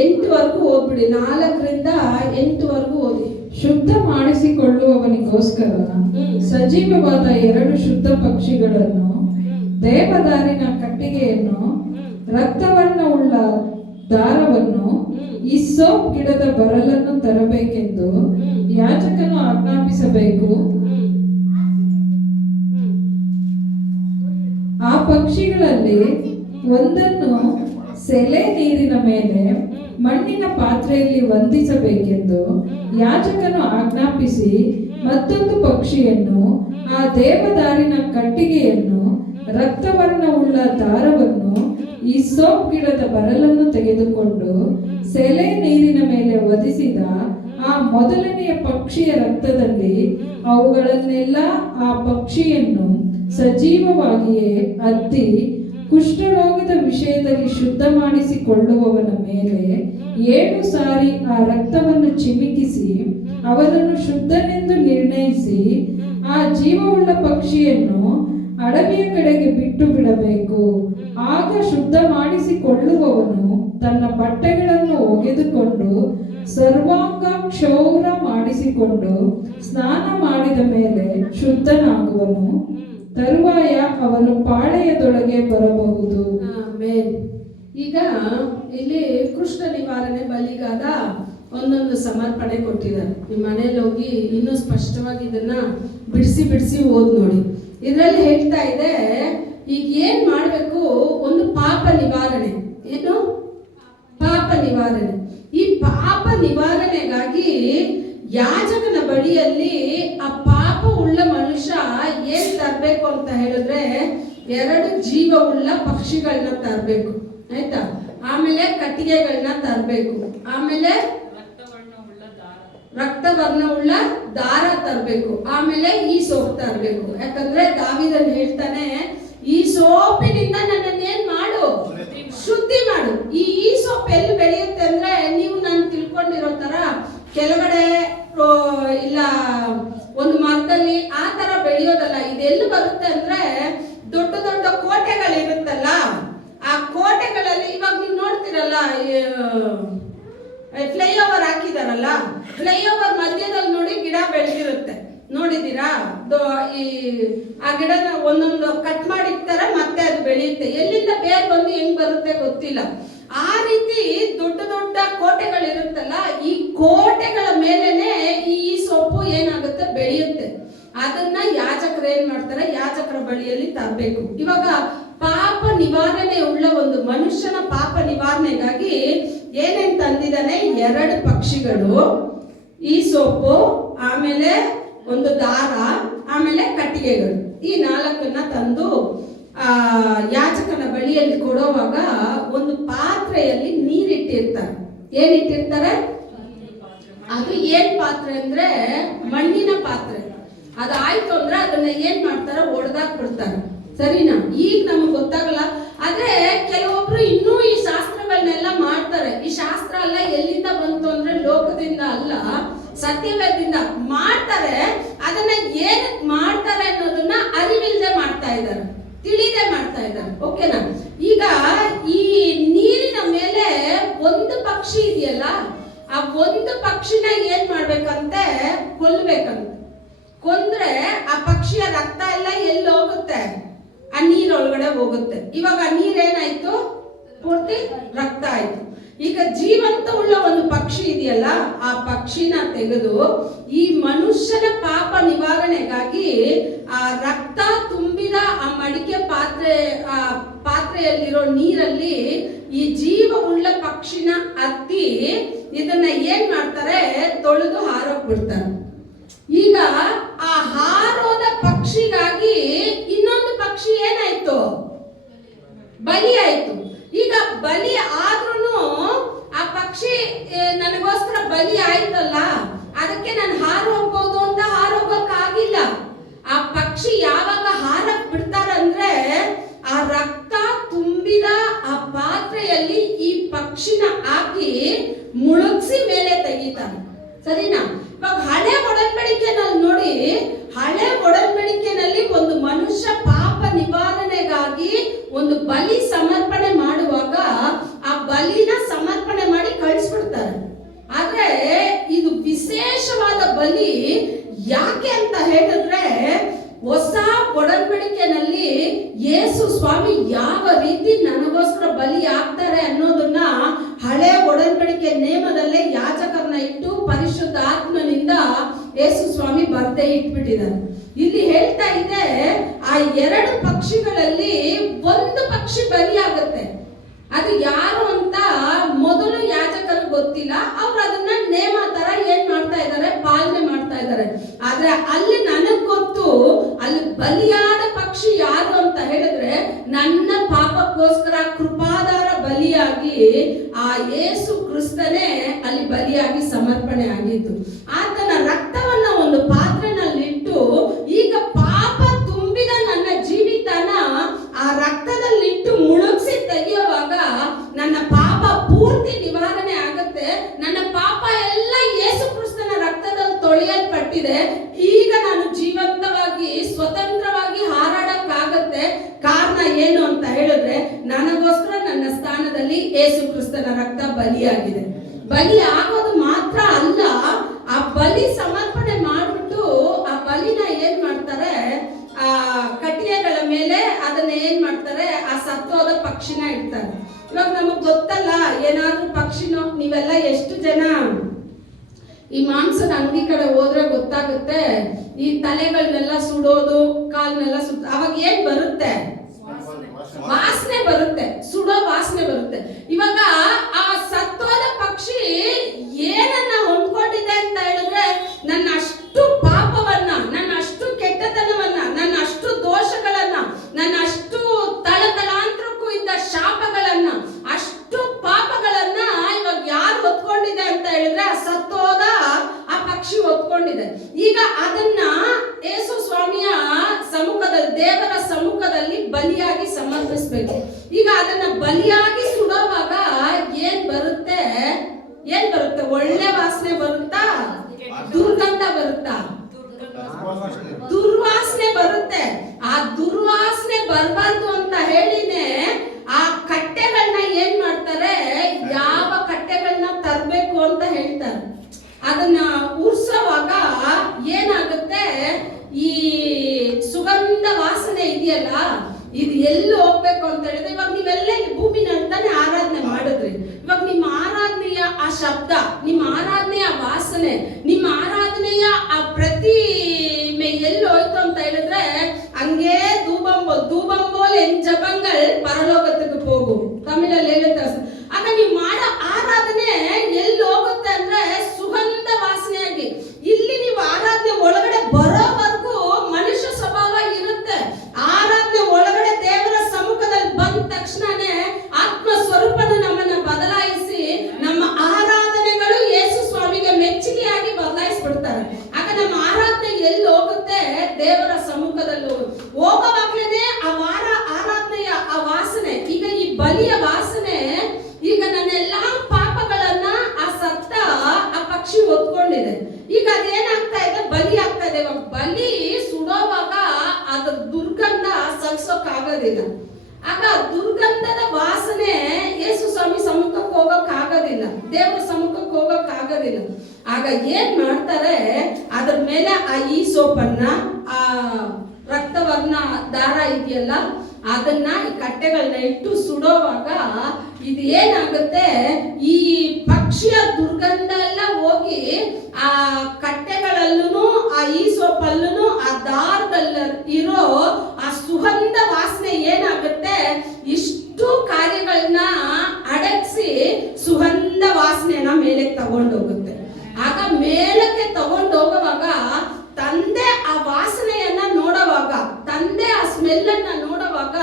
8ವರೆಗೂ ಓದ್ಬಿಡಿ. 4ರಿಂದ 8ವರೆಗೂ ಓದಿ. ಶುದ್ಧ ಮಾಡಿಸಿಕೊಳ್ಳುವವನಿಗೋಸ್ಕರ ಸಜೀವವಾದ 2 ಶುದ್ಧ ಪಕ್ಷಿಗಳನ್ನು, ದೇವದಾರಿನ ಕಟ್ಟಿಗೆಯನ್ನು, ರಕ್ತವರ್ಣವುಳ್ಳ ದಾರವನ್ನು, ಹಿಸ್ಸೋಪ್ ಇಸ್ಸೋಪ್ ಗಿಡದ ಬರಲನ್ನು ತರಬೇಕೆಂದು ಯಾಜಕನು ಆಜ್ಞಾಪಿಸಬೇಕು. ಆ ಪಕ್ಷಿಗಳಲ್ಲಿ ಒಂದನ್ನು ಸೆಲೆ ನೀರಿನ ಮೇಲೆ ಮಣ್ಣಿನ ಪಾತ್ರೆಯಲ್ಲಿ ವಂದಿಸಬೇಕೆಂದು ಯಾಜಕನು ಆಜ್ಞಾಪಿಸಿ, ಮತ್ತೊಂದು ಪಕ್ಷಿಯನ್ನು, ಆ ದೇವದಾರಿನ ಕಟ್ಟಿಗೆಯನ್ನು, ರಕ್ತವರ್ಣವುಳ್ಳ ದಾರವನ್ನು, ಹಿಸ್ಸೋಪ್ ಗಿಡದ ಬರಲನ್ನು ತೆಗೆದುಕೊಂಡು ಸೆಲೆ ನೀರಿನ ಮೇಲೆ ವಧಿಸಿದ ಆ ಮೊದಲನೆಯ ಪಕ್ಷಿಯ ರಕ್ತದಲ್ಲಿ ಅವುಗಳನ್ನೆಲ್ಲ ಆ ಪಕ್ಷಿಯನ್ನು ಸಜೀವವಾಗಿಯೇ ಅದ್ದಿ ಕುಷ್ಠರೋಗದ ವಿಷಯದಲ್ಲಿ ಶುದ್ಧ ಮಾಡಿಸಿಕೊಳ್ಳುವವನ ಮೇಲೆ 7 ಸಾರಿ ಆ ರಕ್ತವನ್ನು ಚಿಮಿಕಿಸಿ ಅವನನ್ನು ಶುದ್ಧನೆಂದು ನಿರ್ಣಯಿಸಿ, ಆ ಜೀವವುಳ್ಳ ಪಕ್ಷಿಯನ್ನು ಅಡವಿಯ ಕಡೆಗೆ ಬಿಟ್ಟು ಬಿಡಬೇಕು. ಆಗ ಶುದ್ಧ ಮಾಡಿಸಿಕೊಳ್ಳುವವನು ತನ್ನ ಬಟ್ಟೆಗಳನ್ನು ಒಗೆದುಕೊಂಡು ಸರ್ವಾಂಗ ಕ್ಷೌರ ಮಾಡಿಸಿಕೊಂಡು ಸ್ನಾನ ಮಾಡಿದ ಮೇಲೆ ಶುದ್ಧನಾಗುವನು. ತರುವಾಯ ಅವನು ಪಾಳೆಯದೊಳಗೆ ಬರಬಹುದು. ಆಮೇನ್. ಈಗ ಇಲ್ಲಿ ಕೃಷ್ಣ ನಿವಾರಣೆ ಬಲಿಗಾದ ಒಂದೊಂದು ಸಮರ್ಪಣೆ ಕೊಟ್ಟಿದ್ದಾರೆ. ನಿಮ್ಮ ಮನೇಲಿ ಹೋಗಿ ಇನ್ನೂ ಸ್ಪಷ್ಟವಾಗಿ ಇದನ್ನ ಬಿಡಿಸಿ ಓದ್ ನೋಡಿ. ಇದರಲ್ಲಿ ಹೇಳ್ತಾ ಇದೆ, ಈಗ ಏನ್ ಮಾಡಬೇಕು, ಒಂದು ಪಾಪ ನಿವಾರಣೆ. ಏನು ಪಾಪ ನಿವಾರಣೆ? ಈ ಪಾಪ ನಿವಾರಣೆಗಾಗಿ ಯಾಜಕನ ಬಳಿಯಲ್ಲಿ ಆ ಪಾಪ ಉಳ್ಳ ಮನುಷ್ಯ ಏನ್ ತರಬೇಕು ಅಂತ ಹೇಳಿದ್ರೆ 2 ಜೀವವುಳ್ಳ ಪಕ್ಷಿಗಳನ್ನ ತರಬೇಕು, ಆಯ್ತಾ? ಆಮೇಲೆ ಕಟ್ಟಿಗೆಗಳನ್ನ ತರಬೇಕು, ಆಮೇಲೆ ರಕ್ತವರ್ಣವುಳ್ಳ ದಾರ ತರಬೇಕು, ಆಮೇಲೆ ಈ ಸೋಪ್ ತರಬೇಕು. ಯಾಕಂದ್ರೆ ದಾವೀದನು ಹೇಳ್ತಾನೆ, ಈ ಸೋಪಿನಿಂದ ನನ್ನನ್ನೇನ್ ಮಾಡು, ಶುದ್ಧಿ ಮಾಡು. ಈ ಸೋಪ್ ಎಲ್ಲಿ ಬೆಳೆಯುತ್ತೆ ಅಂದ್ರೆ, ನೀವು ನಾನು ತಿಳ್ಕೊಂಡಿರೋ ತರ ಕೆಳಗಡೆ ಇಲ್ಲ ಒಂದು ಮರದಲ್ಲಿ ಆ ತರ ಬೆಳೆಯೋದಲ್ಲ. ಇದೆಲ್ಲಿ ಬರುತ್ತೆ ಅಂದ್ರೆ, ದೊಡ್ಡ ದೊಡ್ಡ ಕೋಟೆಗಳಿರುತ್ತಲ್ಲ, ಆ ಕೋಟೆಗಳಲ್ಲಿ ಇವಾಗ ನೀವು ನೋಡ್ತಿರಲ್ಲ, ಫ್ಲೈಓವರ್ ಹಾಕಿದಾರಲ್ಲ, ಫ್ಲೈಓವರ್ ಮಧ್ಯದಲ್ಲಿ ನೋಡಿ ಗಿಡ ಬೆಳೆದಿರುತ್ತೆ, ನೋಡಿದೀರಾ? ಆ ಗಿಡನ ಒಂದೊಂದು ಕಟ್ ಮಾಡಿರ್ತಾರೆ, ಮತ್ತೆ ಅದು ಬೆಳೆಯುತ್ತೆ. ಎಲ್ಲಿಂದ ಬೇರೆ ಬಂದು ಹೆಂಗ್ ಬರುತ್ತೆ ಗೊತ್ತಿಲ್ಲ. ಆ ರೀತಿ ದೊಡ್ಡ ದೊಡ್ಡ ಕೋಟೆಗಳಿರುತ್ತಲ್ಲ, ಈ ಕೋಟೆಗಳ ಮೇಲೆನೆ ಈ ಸೊಪ್ಪು ಏನಾಗುತ್ತೆ, ಬೆಳೆಯುತ್ತೆ. ಅದನ್ನ ಯಾಜಕರು ಏನ್ ಮಾಡ್ತಾರೆ, ಯಾಜಕರ ಬಳಿಯಲ್ಲಿ ತರಬೇಕು. ಇವಾಗ ಪಾಪ ನಿವಾರಣೆ ಉಳ್ಳ ಒಂದು ಮನುಷ್ಯನ ಪಾಪ ನಿವಾರಣೆಗಾಗಿ ಏನೇನ್ ತಂದಿದ್ದಾನೆ? 2 ಪಕ್ಷಿಗಳು, ಈ ಸೊಪ್ಪು, ಆಮೇಲೆ ಒಂದು ದಾರ, ಆಮೇಲೆ ಕಟ್ಟಿಗೆಗಳು. ಈ 4ನ್ನ ತಂದು ಯಾಜಕನ ಬಳಿಯಲ್ಲಿ ಕೊಡುವಾಗ ಒಂದು ಪಾತ್ರೆಯಲ್ಲಿ ನೀರಿಟ್ಟಿರ್ತಾರೆ. ಏನಿಟ್ಟಿರ್ತಾರೆ? ಅದು ಏನ್ ಪಾತ್ರೆ ಅಂದ್ರೆ ಮಣ್ಣಿನ ಪಾತ್ರೆ. ಅದಾಯ್ತು ಅಂದ್ರೆ ಅದನ್ನ ಏನ್ ಮಾಡ್ತಾರೆ, ಒಡೆದಾಕ್ಬಿಡ್ತಾರೆ. ಸರಿನಾ? ಈಗ ನಮ್ಗೆ ಗೊತ್ತಾಗಲ್ಲ, ಆದ್ರೆ ಕೆಲವೊಬ್ರು ಇನ್ನೂ ಈ ಶಾಸ್ತ್ರಗಳನ್ನೆಲ್ಲ ಮಾಡ್ತಾರೆ. ಈ ಶಾಸ್ತ್ರ ಎಲ್ಲ ಎಲ್ಲಿಂದ ಬಂತು ಅಂದ್ರೆ ಲೋಕದಿಂದ ಅಲ್ಲ, ಸತ್ಯವೇದದಿಂದ ಮಾಡ್ತಾರೆ. ಅದನ್ನ ಏನಕ್ಕೆ ಮಾಡ್ತಾರೆ ಅನ್ನೋದನ್ನ ಅರಿವಿಲ್ಲದೆ ಮಾಡ್ತಾ ಇದ್ದಾರೆ, ತಿಳಿದೇ ಮಾಡ್ತಾ ಇದ್ದಾರೆ. ಓಕೆನಾ? ಈಗ ಈ ನೀರಿನ ಮೇಲೆ ಒಂದು ಪಕ್ಷಿ ಇದೆಯಲ್ಲ, ಆ ಒಂದು ಪಕ್ಷಿನ ಏನ್ ಮಾಡ್ಬೇಕಂತೆ, ಕೊಲ್ಬೇಕಂತೆ. ಕೊಂದ್ರೆ ಆ ಪಕ್ಷಿಯ ರಕ್ತ ಎಲ್ಲ ಎಲ್ಲಿ ಹೋಗುತ್ತೆ? ಆ ನೀರೊಳಗಡೆ ಹೋಗುತ್ತೆ. ಇವಾಗ ಆ ನೀರೇನಾಯ್ತು? ಪೂರ್ತಿ ರಕ್ತ ಆಯ್ತು. ಈಗ ಜೀವಂತ ಉಳ್ಳ ಒಂದು ಪಕ್ಷಿ ಇದೆಯಲ್ಲ, ಆ ಪಕ್ಷಿನ ತೆಗೆದು ಈ ಮನುಷ್ಯನ ಪಾಪ ನಿವಾರಣೆಗಾಗಿ ಆ ರಕ್ತ ತುಂಬಿದ ಆ ಮಡಿಕೆ ಪಾತ್ರೆಯಲ್ಲಿರೋ ನೀರಲ್ಲಿ ಈ ಜೀವವುಳ್ಳ ಪಕ್ಷಿನ ಅದ್ದಿ ಇದನ್ನ ಏನ್ ಮಾಡ್ತಾರೆ, ತೊಳೆದು ಹಾರೋಕ್ ಬಿಡ್ತಾರೆ. ಈಗ ಆ ಹಾರೋದ ಪಕ್ಷಿಗಾಗಿ ಇನ್ನೊಂದು ಪಕ್ಷಿ ಏನಾಯ್ತು? ಬಲಿ ಆಯ್ತು. ಈಗ ಬಲಿ ಆದ್ರೂ ಆ ಪಕ್ಷಿ ನನಗೋಸ್ಕರ ಬಲಿ ಆಯ್ತಲ್ಲ, ಅದಕ್ಕೆ ನಾನು ಹಾರೋಗ್ಬೋದು ಅಂತ ಹಾರೋಗಕ್ಕಾಗಿಲ್ಲ. ಆ ಪಕ್ಷಿ ಯಾವಾಗ ಹಾರಕ್ ಬಿಡ್ತಾರಂದ್ರೆ, ಆ ರಕ್ತ ತುಂಬಿದ ಆ ಪಾತ್ರೆಯಲ್ಲಿ ಈ ಪಕ್ಷಿನ ಹಾಕಿ ಮುಳುಗಿಸಿ ಮೇಲೆ ತೆಗಿತಾರೆ. ಸರಿನಾ? ಇವಾಗ ಹಳೆ ಒಡಂಬಡಿಕೆನಲ್ಲಿ ನೋಡಿ, ಹಳೆ ಒಡಂಬಡಿಕೆನಲ್ಲಿ ಒಂದು ಮನುಷ್ಯ ಪಾಪ ನಿವಾರಣೆಗಾಗಿ ಒಂದು ಬಲಿ ಸಮರ್ಪಣೆ ಮಾಡುವಾಗ ಆ ಬಲಿನ ಸಮರ್ಪಣೆ ಮಾಡಿ ಕಳಿಸ್ಬಿಡ್ತಾರೆ. ಆದ್ರೆ ಇದು ವಿಶೇಷವಾದ ಬಲಿ. ಯಾಕೆ ಅಂತ ಹೇಳಿದ್ರೆ, ಹೊಸ ಒಡಂಬಡಿಕೆನಲ್ಲಿ ಯೇಸು ಸ್ವಾಮಿ ಯಾವ ರೀತಿ ನನಗೋಸ್ಕರ ಬಲಿ ಆಗ್ತಾರೆ ಅನ್ನೋದನ್ನ ಹಳೆ ಒಡಂಬಡಿಕೆ ನೇಮದಲ್ಲೇ ಬರ್ದೇ ಇಟ್ಬಿಟ್ಟಿದ್ದಾರೆ. ಇಲ್ಲಿ ಹೇಳ್ತಾ ಇದೆ, ಆ 2 ಪಕ್ಷಿಗಳಲ್ಲಿ ಒಂದು ಪಕ್ಷಿ ಬಲಿಯಾಗುತ್ತೆ. ಅದು ಯಾರು ಅಂತ ಮೊದಲು ಯಾಜಕರು ಗೊತ್ತಿಲ್ಲ. ಅವ್ರು ಅದನ್ನ ನೇಮ ತರ ಏನ್ ಮಾಡ್ತಾ ಇದ್ದಾರೆ, ಪಾಲನೆ ಮಾಡ್ತಾ ಇದ್ದಾರೆ. ಆದ್ರೆ ಅಲ್ಲಿ ನನಗ್ ಗೊತ್ತು, ಅಲ್ಲಿ ಬಲಿಯಾದ ಪಕ್ಷಿ ಯಾರು ಅಂತ ಹೇಳಿದ್ರೆ, ನನ್ನ ಪಾಪಕ್ಕೋಸ್ಕರ ಕೃಪಾದಾರ ಬಲಿಯಾಗಿ ಆ ಯೇಸು ಕ್ರಿಸ್ತನೇ ಅಲ್ಲಿ ಬಲಿಯಾಗಿ ಸಮರ್ಪಣೆ ಆಗಿತ್ತು. ಆತನ ರಕ್ತವನ್ನ ಒಂದು ಪಾತ್ರೆನಲ್ಲಿಟ್ಟು, ಈಗ ಪಾಪ ತುಂಬಿದ ನನ್ನ ಜೀವಿತನ ಆ ರಕ್ತದಲ್ಲಿಟ್ಟು ಮುಳುಗಿಸಿ ತೆಗೆಯುವಾಗ ನನ್ನ ಪಾಪ ಪೂರ್ತಿ ನಿವಾರಣೆ ಆಗುತ್ತೆ. ನನ್ನ ಪಾಪ ಎಲ್ಲ ಯೇಸು ಕ್ರಿಸ್ತನ ರಕ್ತದಲ್ಲಿ ತೊಳೆಯಲ್ಪಟ್ಟಿದೆ. ಈಗ ನಾನು ಜೀವಂತವಾಗಿ ಸ್ವತಂತ್ರವಾಗಿ ಹಾರಾಡಕ್ಕಾಗತ್ತೆ. ಕಾರಣ ಏನು ಅಂತ ಹೇಳಿದ್ರೆ, ನನಗೋಸ್ಕರ ನನ್ನ ಸ್ಥಾನದಲ್ಲಿ ಯೇಸು ಕ್ರಿಸ್ತನ ರಕ್ತ ಬಲಿಯಾಗಿದೆ. ಬಲಿ ಆಗೋದು ಮಾತ್ರ ಅಲ್ಲ, ಆ ಬಲಿ ಸಮರ್ಪಣೆ ಮಾಡ್ಬಿಟ್ಟು ಆ ಬಲಿನ ಏನ್ ಮಾಡ್ತಾರೆ, ಆ ಕಟ್ಟಿಗೆಗಳ ಮೇಲೆ ಅದನ್ನ ಏನ್ ಮಾಡ್ತಾರೆ, ಆ ಸತ್ತೋದ ಪಕ್ಷಿನ ಇಡ್ತಾರೆ. ಇವಾಗ ನಮಗ್ ಗೊತ್ತಲ್ಲ, ಏನಾದ್ರೂ ಪಕ್ಷಿನೋ, ನೀವೆಲ್ಲ ಎಷ್ಟು ಜನ ಈ ಮಾಂಸದ ಅಂಗಡಿ ಕಡೆ ಹೋದ್ರೆ ಗೊತ್ತಾಗುತ್ತೆ, ಈ ತಲೆಗಳನ್ನೆಲ್ಲ ಸುಡೋದು, ಕಾಲ್ನೆಲ್ಲ ಅವಾಗ ಏನ್ ಬರುತ್ತೆ, ವಾಸನೆ ಬರುತ್ತೆ, ಸುಡೋ ವಾಸನೆ ಬರುತ್ತೆ. ಇವಾಗ ಆ ಸತ್ತೋದ ಪಕ್ಷಿ ಏನನ್ನ ಹೊಂದ್ಕೊಂಡಿದೆ ಅಂತ ಹೇಳಿದ್ರೆ, ನನ್ನ ಅಷ್ಟು ಪಾಪವನ್ನ, ನನ್ನ ಅಷ್ಟು ಕೆಟ್ಟತನವನ್ನ, ನನ್ನ ಅಷ್ಟು ದೋಷಗಳನ್ನ, ನನ್ನ ಅಷ್ಟು ತಳತಳಾಂತರಕ್ಕೂ ಇದ್ದ ಶಾಪಗಳನ್ನ, ಅಷ್ಟು ಪಾಪಗಳನ್ನ ಇವಾಗ ಯಾರು ಹೊತ್ಕೊಂಡಿದೆ ಅಂತ ಹೇಳಿದ್ರೆ, ಆ ಸತ್ತೋದ ಆ ಪಕ್ಷಿ ಹೊತ್ಕೊಂಡಿದೆ. ಈಗ ಅದನ್ನ ಯೇಸು ಸ್ವಾಮಿಯ ಸಮ್ಮುಖದಲ್ಲಿ, ದೇವರ ಸಮ್ಮುಖದಲ್ಲಿ ಬಲಿಯಾಗಿ ಸಮರ್ಪಿಸ್ಬೇಕು. ಈಗ ಅದನ್ನ ಬಲಿಯಾಗಿ ಸುಡುವಾಗ ಏನ್ ಬರುತ್ತೆ, ಒಳ್ಳೆ ವಾಸನೆ ಬರುತ್ತಾ, ದುರ್ಗಂಧ ಬರುತ್ತಾ, ದುರ್ವಾಸನೆ ಬರುತ್ತೆ. ಆ ದುರ್ವಾಸನೆ ಬರಬಾರ್ದು ಅಂತ ಹೇಳಿನೇ ಆ ಕಟ್ಟೆಗಳನ್ನ ಏನ್ ಮಾಡ್ತಾರೆ, ಯಾವ ಕಟ್ಟೆಗಳನ್ನ ತರಬೇಕು ಅಂತ ಹೇಳ್ತಾರೆ. ಅದನ್ನ ಉರ್ಸೋವಾಗ ಏನಾಗುತ್ತೆ, ಈ ಸುಗಂಧ ವಾಸನೆ ಇದೆಯಲ್ಲ, ಇದು ಎಲ್ಲಿ ಹೋಗ್ಬೇಕು ಅಂತ ಹೇಳಿದ್ರೆ, ಇವಾಗ ನೀವೆಲ್ಲ ಈ ಭೂಮಿನಲ್ಲಿ ತಾನೇ ಆರಾಧನೆ ಮಾಡಿದ್ರಿ. ಇವಾಗ ನಿಮ್ಮ ಆರಾಧನೆಯ ಆ ಶಬ್ದ, ನಿಮ್ಮ ಆರಾಧನೆಯ ವಾಸನೆ, ನಿಮ್ಮ ಆರಾಧನೆಯ ಆ ಪ್ರತಿಮೆ ಎಲ್ಲಿ ಹೋಯ್ತು ಅಂತ ಹೇಳಿದ್ರೆ, ಹಂಗೇ ದೂಬಂಬೋಲ್ ಎನ್ ಜಪಂಗಳ್ ಪರಲೋಕத்துக்கு போகும், ತಮಿಳಲ್ಲಿ ಹೇಳುತ್ತೆ. ಆಗ ನೀವು ಮಾಡೋ ಆರಾಧನೆ ಎಲ್ಲಿ ಹೋಗುತ್ತೆ ಅಂದ್ರೆ ಸುಗಂಧ ವಾಸನೆಯಾಗಿ. ಇಲ್ಲಿ ನೀವು ಆರಾಧನೆ ಒಳಗಡೆ ಬರೋವರೆಗೂ ಮನುಷ್ಯ ಸ್ವಭಾವ ಇರುತ್ತೆ. ಆರಾಧನೆ ಒಳಗಡೆ ದೇವರ ಸಮ್ಮುಖದಲ್ಲಿ ಬಂದ ತಕ್ಷಣನೇ ಆತ್ಮ ಸ್ವರೂಪನ ನಮ್ಮನ್ನ ಬದಲಾಯಿಸಿ, ನಮ್ಮ ಆರಾಧನೆಗಳು ಯೇಸು ಸ್ವಾಮಿಗೆ ಮೆಚ್ಚುಗೆಯಾಗಿ ಬದಲಾಯಿಸ್ಬಿಡ್ತಾರೆ. ಆಗ ನಮ್ಮ ಆರಾಧನೆ ಎಲ್ಲಿ ಹೋಗುತ್ತೆ, ದೇವರ ಸಮ್ಮುಖದಲ್ಲಿ ಹೋಗೋವಾಗ್ಲೇನೆ ಆರಾಧನೆಯ ಆ ವಾಸನೆ. ಈಗ ಈ ಬಲಿಯ ವಾಸನೆ, ಈಗ ನನ್ನೆಲ್ಲಾ ಪಾಪಗಳನ್ನ ಆ ಸತ್ತ ಆ ಪಕ್ಷಿ ಹೊತ್ಕೊಂಡಿದೆ. ಈಗ ಅದೇನಾಗ್ತಾ ಇದೆ, ಬಲಿ ಆಗ್ತಾ ಇದೆ. ಇವಾಗ ಬಲಿ ಸುಡೋವಾಗ ಅದ್ರ ದುರ್ಗಂಧ ಸಲ್ಸೋಕ್ಕಾಗೋದಿಲ್ಲ. ಆಗ ದುರ್ಗಂಧದ ವಾಸನೆ ಯೇಸು ಸ್ವಾಮಿ ಸಮ್ಮುಖಕ್ಕೆ ಹೋಗೋಕ್ಕಾಗೋದಿಲ್ಲ, ದೇವರ ಸಮ್ಮುಖಕ್ಕೆ ಹೋಗೋಕ್ಕಾಗೋದಿಲ್ಲ. ಆಗ ಏನ್ ಮಾಡ್ತಾರೆ, ಅದ್ರ ಮೇಲೆ ಆ ಈ ಸೋಪನ್ನ, ಆ ರಕ್ತವರ್ಣ ದಾರ ಇದೆಯಲ್ಲ, ಅದನ್ನ ಈ ಕಟ್ಟೆಗಳನ್ನ ಇಟ್ಟು ಸುಡೋವಾಗ ಇದು ಏನಾಗುತ್ತೆ, ಈ ಪಕ್ಷಿಯ ದುರ್ಗಂಧ ಎಲ್ಲ ಹೋಗಿ ಆ ಕಟ್ಟೆಗಳಲ್ಲೂ, ಆ ಈ ಸೋಪಲ್ಲೂ, ಆ ದಾರದಲ್ಲ ಇರೋ ಆ ಸುಗಂಧ ವಾಸನೆ ಏನಾಗುತ್ತೆ, ಇಷ್ಟು ಕಾರ್ಯಗಳನ್ನ ಅಡಗಿಸಿ ಸುಗಂಧ ವಾಸನೆಯನ್ನ ಮೇಲೆ ತಗೊಂಡೋಗುತ್ತೆ. ಆಗ ಮೇಲಕ್ಕೆ ತಗೊಂಡೋಗುವಾಗ ತಂದೆ ಆ ವಾಸನೆಯನ್ನ ನೋಡುವಾಗ, ತಂದೆ ಆ ಸ್ಮೆಲ್ ಅನ್ನ ನೋಡುವಾಗ,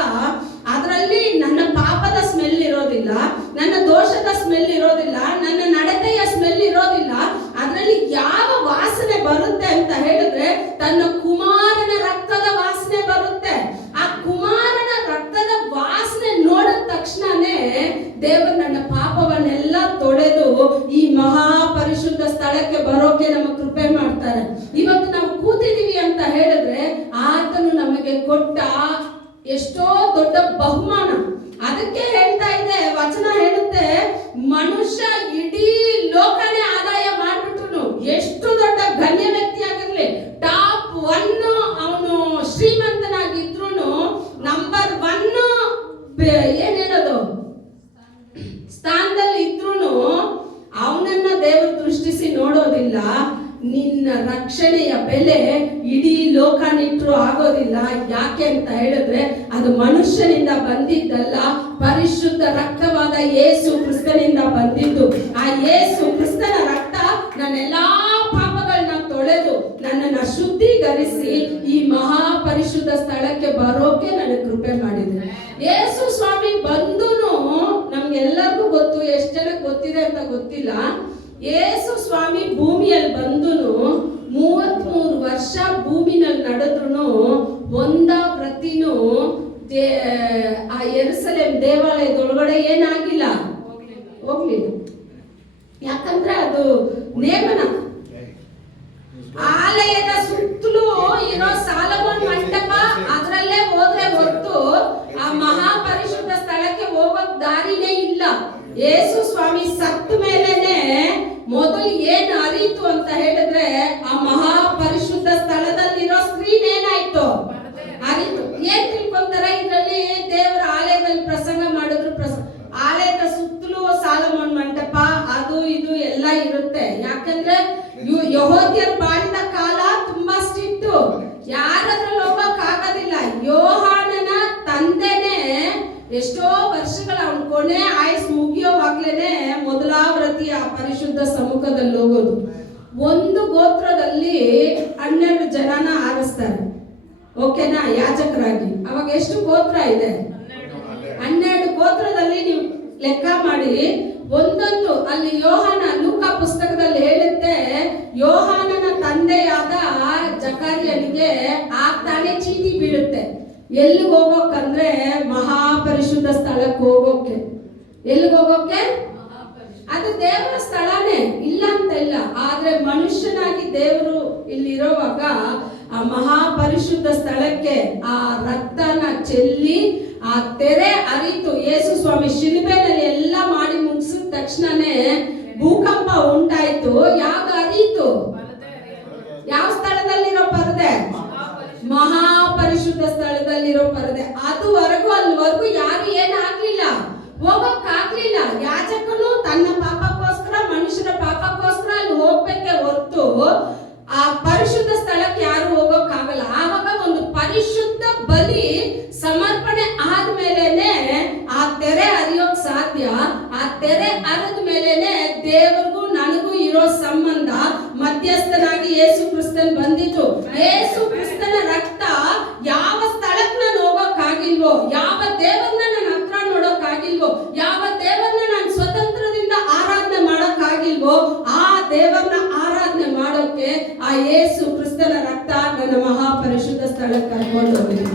ಅದರಲ್ಲಿ ನನ್ನ ಪಾಪದ ಸ್ಮೆಲ್ ಇರೋದಿಲ್ಲ, ನನ್ನ ದೋಷದ ಸ್ಮೆಲ್ ಇರೋದಿಲ್ಲ, ನನ್ನ ನಡತೆಯ ಸ್ಮೆಲ್ ಇರೋದಿಲ್ಲ. ಅದರಲ್ಲಿ ಯಾವ ವಾಸನೆ ಬರುತ್ತೆ ಅಂತ ಹೇಳಿದ್ರೆ, ತನ್ನ ಕುಮಾರನ ರಕ್ತದ ವಾಸನೆ ಬರುತ್ತೆ. ಆ ಕುಮಾರನ ರಕ್ತದ ವಾಸನೆ ನೋಡಿದ ತಕ್ಷಣನೇ ದೇವರು ನನ್ನ ಪಾಪವನ್ನೆಲ್ಲ ತೊಳೆದು ಈ ಮಹಾಪರಿಶುದ್ಧ ಸ್ಥಳಕ್ಕೆ ಬರೋಕೆ ನಮ್ಮ ಕೃಪೆ ಮಾಡ್ತಾರೆ. ಇವತ್ತು ನಾವು ಕೂತಿದೀವಿ ಅಂತ ಹೇಳಿದ್ರೆ ಆತನು ನಮಗೆ ಕೊಟ್ಟ ಎಷ್ಟೋ ದೊಡ್ಡ ಬಹುಮಾನ. ಅದಕ್ಕೆ ಹೇಳ್ತಾ ಇದೆ ವಚನ, ಹೇಳುತ್ತೆ, ಮನುಷ್ಯ ಇಡೀ ಲೋಕನೇ ಆದಾಯ ಮಾಡ್ಬಿಟ್ರು, ಎಷ್ಟು ದೊಡ್ಡ ಗಣ್ಯ ವ್ಯಕ್ತಿ ಆಗಿರ್ಲಿ, ಟಾಪ್ 1 ಅವನು ಶ್ರೀಮಂತನಾಗಿದ್ರು, ನಂಬರ್ 1 ಏನ್ ಹೇಳೋದು ಸ್ಥಾನದಲ್ಲಿ ಇದ್ರು, ಅವನನ್ನ ದೇವರು ದೃಷ್ಟಿಸಿ ನೋಡೋದಿಲ್ಲ. ನಿನ್ನ ರಕ್ಷಣೆಯ ಬೆಲೆ ಇಡೀ ಲೋಕನಿಟ್ರು ಆಗೋದಿಲ್ಲ. ಯಾಕೆ ಅಂತ ಹೇಳಿದ್ರೆ ಅದು ಮನುಷ್ಯನಿಂದ ಬಂದಿದ್ದಲ್ಲ, ಪರಿಶುದ್ಧ ರಕ್ತವಾದ ಯೇಸು ಕ್ರಿಸ್ತನಿಂದ ಬಂದಿದ್ದು. ಆ ಯೇಸು ಕ್ರಿಸ್ತನ ರಕ್ತ ನನ್ನೆಲ್ಲಾ ಪಾಪಗಳನ್ನ ತೊಳೆದು ನನ್ನನ್ನ ಶುದ್ಧೀಕರಿಸಿ ಈ ಮಹಾಪರಿಶುದ್ಧ ಸ್ಥಳಕ್ಕೆ ಬರೋಕೆ ನನಗೆ ಕೃಪೆ ಮಾಡಿದೆ. ಯೇಸು ಸ್ವಾಮಿ ಬಂದೂನು ನಮ್ಗೆಲ್ಲರಿಗೂ ಗೊತ್ತು, ಎಷ್ಟು ಜನಕ್ಕೆ ಗೊತ್ತಿದೆ ಅಂತ ಗೊತ್ತಿಲ್ಲ. ಯೇಸು ಸ್ವಾಮಿ ಭೂಮಿಯಲ್ಲಿ ಬಂದೂನು 33 ವರ್ಷ ಭೂಮಿನಲ್ಲಿ ನಡೆದ್ರು ಒಂದ ಪ್ರತಿನೂ ಆ ಯೆರೂಸಲೇಮ್ ದೇವಾಲಯದೊಳಗಡೆ ಏನಾಗಿಲ್ಲ, ಹೋಗ್ಲಿಲ್ಲ. ಯಾಕಂದ್ರೆ ಅದು ನೇಮನ. ಆಲಯದ ಸುತ್ತಲೂ ಇರೋ ಸಾಲಮೋನ್ ಮಂಟಪ ಅದರಲ್ಲೇ ಹೋದ್ರೆ ಹೊರತು ಆ ಮಹಾಪರಿಶುದ್ಧ ಸ್ಥಳಕ್ಕೆ ಹೋಗೋಕ್ ದಾರಿನೇ ಇಲ್ಲ. ಯೇಸು ಸ್ವಾಮಿ ಸತ್ತ ಮೇಲೆನೆ ಮೊದಲು ಏನ್ ಅರಿತು ಅಂತ ಹೇಳಿದ್ರೆ ಆ ಮಹಾಪರಿಶುದ್ಧ ಸ್ಥಳದಲ್ಲಿರೋ ಸ್ಕ್ರೀನ್ ಏನಾಯ್ತು, ಅರಿತು. ಏನ್ ತಿಳ್ಕೊಂತಾರೆ ಇದರಲ್ಲಿ? ದೇವರ ಆಲಯದಲ್ಲಿ ಪ್ರಸಂಗ ಮಾಡಿದ್ರು, ಆಲಯದ ಸುತ್ತಲೂ ಸಾಲಮೋನ್ ಮಂಟಪ ಅದು ಇದು ಎಲ್ಲ ಇರುತ್ತೆ. ಯಾಕಂದ್ರೆ ಯೆಹೂದ್ಯರು ಬಾಳಿದ ಕಾಲ ತುಂಬಾ ಸ್ಟ್ರಿಕ್ಟ್, ಯಾರದ್ರಲ್ಲಿ ಹೋಗಕ್ ಆಗೋದಿಲ್ಲ. ಯೋಹಾನನ ತಂದೆನೆ ಎಷ್ಟೋ ವರ್ಷಗಳ ಅವನ ಕೊನೆ ಆಯಸ್ ಮುಗಿಯೋವಾಗ್ಲೇನೆ ಮೊದಲಾವೃತಿ ಆ ಪರಿಶುದ್ಧ ಸಮ್ಮುಖದಲ್ಲಿ ಹೋಗೋದು. ಒಂದು ಗೋತ್ರದಲ್ಲಿ 12 ಜನನ ಆರಿಸ್ತಾರೆ, ಓಕೆನಾ, ಯಾಜಕರಾಗಿ. ಅವಾಗ ಎಷ್ಟು ಗೋತ್ರ ಇದೆ? 12 ಗೋತ್ರದಲ್ಲಿ ನೀವು ಲೆಕ್ಕ ಮಾಡಿ. ಒಂದೊಂದು ಅಲ್ಲಿ ಯೋಹಾನ ಲೂಕ ಪುಸ್ತಕದಲ್ಲಿ ಹೇಳುತ್ತೆ, ಯೋಹಾನನ ತಂದೆಯಾದ ಜಕರ್ಯನಿಗೆ ಆಗ್ತಾನೆ ಚೀಟಿ ಬೀಳುತ್ತೆ. ಎಲ್ಲಿಗೆ ಹೋಗೋಕಂದ್ರೆ ಮಹಾಪರಿಶುದ್ಧ ಸ್ಥಳಕ್ಕೆ ಹೋಗೋಕೆ. ಎಲ್ಲಿಗೆ ಹೋಗೋಕೆ? ಅದು ದೇವರ ಸ್ಥಳನೇ, ಇಲ್ಲ ಅಂತ ಇಲ್ಲ. ಆದ್ರೆ ಮನುಷ್ಯನಾಗಿ ದೇವರು ಇಲ್ಲಿರೋವಾಗ ಆ ಮಹಾಪರಿಶುದ್ಧ ಸ್ಥಳಕ್ಕೆ ಆ ರಕ್ತನ ಚೆಲ್ಲಿ ಆ ತೆರೆ ಅರಿತು ಯೇಸು ಸ್ವಾಮಿ ಶಿಲುಬೆನಲ್ಲಿ ಎಲ್ಲ ಮಾಡಿ ಮುಗಿಸಿದ ತಕ್ಷಣನೇ ಭೂಕಂಪ ಉಂಟಾಯ್ತು. ಯಾವಾಗ ಅರಿತು? ಯಾವ ಸ್ಥಳದಲ್ಲಿರೋ ಪರದೆ? ಮಹಾಪರಿಶುದ್ಧ ಸ್ಥಳದಲ್ಲಿರೋ ಪರದೆ. ಅದುವರೆಗೂ ಅಲ್ಲಿವರೆಗೂ ಯಾರು ಏನಾಗ್ಲಿಲ್ಲ, ಹೋಗಕ್ಕಾಗ್ಲಿಲ್ಲ. ಯಾಜಕನು ತನ್ನ ಪಾಪಕ್ಕೋಸ್ಕರ, ಮನುಷ್ಯರ ಪಾಪಕ್ಕೋಸ್ಕರ ಅಲ್ಲಿ ಹೋಗ್ಬೇಕೆ ಹೊರತು ಆ ಪರಿಶುದ್ಧ ಸ್ಥಳಕ್ಕೆ ಯಾರು ಹೋಗೋಕ್ಕಾಗಲ್ಲ. ಆವಾಗ ಒಂದು ಪರಿಶುದ್ಧ ಬಲಿ ಸಮರ್ಪಣೆ ಆದ್ಮೇಲೆನೆ ಆ ತೆರೆ ಅರಿಯೋಕ್ ಸಾಧ್ಯ. ಆ ತೆರೆ ಅರಿದ ಮೇಲೆನೆ ದೇವರಿಗೂ ನನಗೂ ಇರೋ ಸಂಬಂಧ ಮಧ್ಯಸ್ಥನಾಗಿ ಯೇಸು ಕ್ರಿಸ್ತನ್ ಬಂದಿತ್ತು. ಯೇಸು ಕ್ರಿಸ್ತನ ರಕ್ತ ಯಾವ ಸ್ಥಳಕ್ಕೆ ನಾನು ಹೋಗೋಕ್ಕಾಗಿಲ್ವೋ, ಯಾವ ದೇವರನ್ನ ನಾನು ಹತ್ರ ನೋಡೋಕ್ಕಾಗಿಲ್ವೋ, ಯಾವ ದೇವರನ್ನ ನಾನು ಸ್ವತಂತ್ರದಿಂದ ಆರಾಧನೆ ಮಾಡೋಕ್ಕಾಗಿಲ್ವೋ, ಆ ದೇವರನ್ನ ಆರಾಧನೆ ಮಾಡೋಕೆ ಆ ಯೇಸು ಕ್ರಿಸ್ತನ ರಕ್ತ ನನ್ನ ಮಹಾಪರಿಶುದ್ಧ ಸ್ಥಳಕ್ಕೆ ಕರ್ಕೊಂಡು ಹೋಗಿದೆ.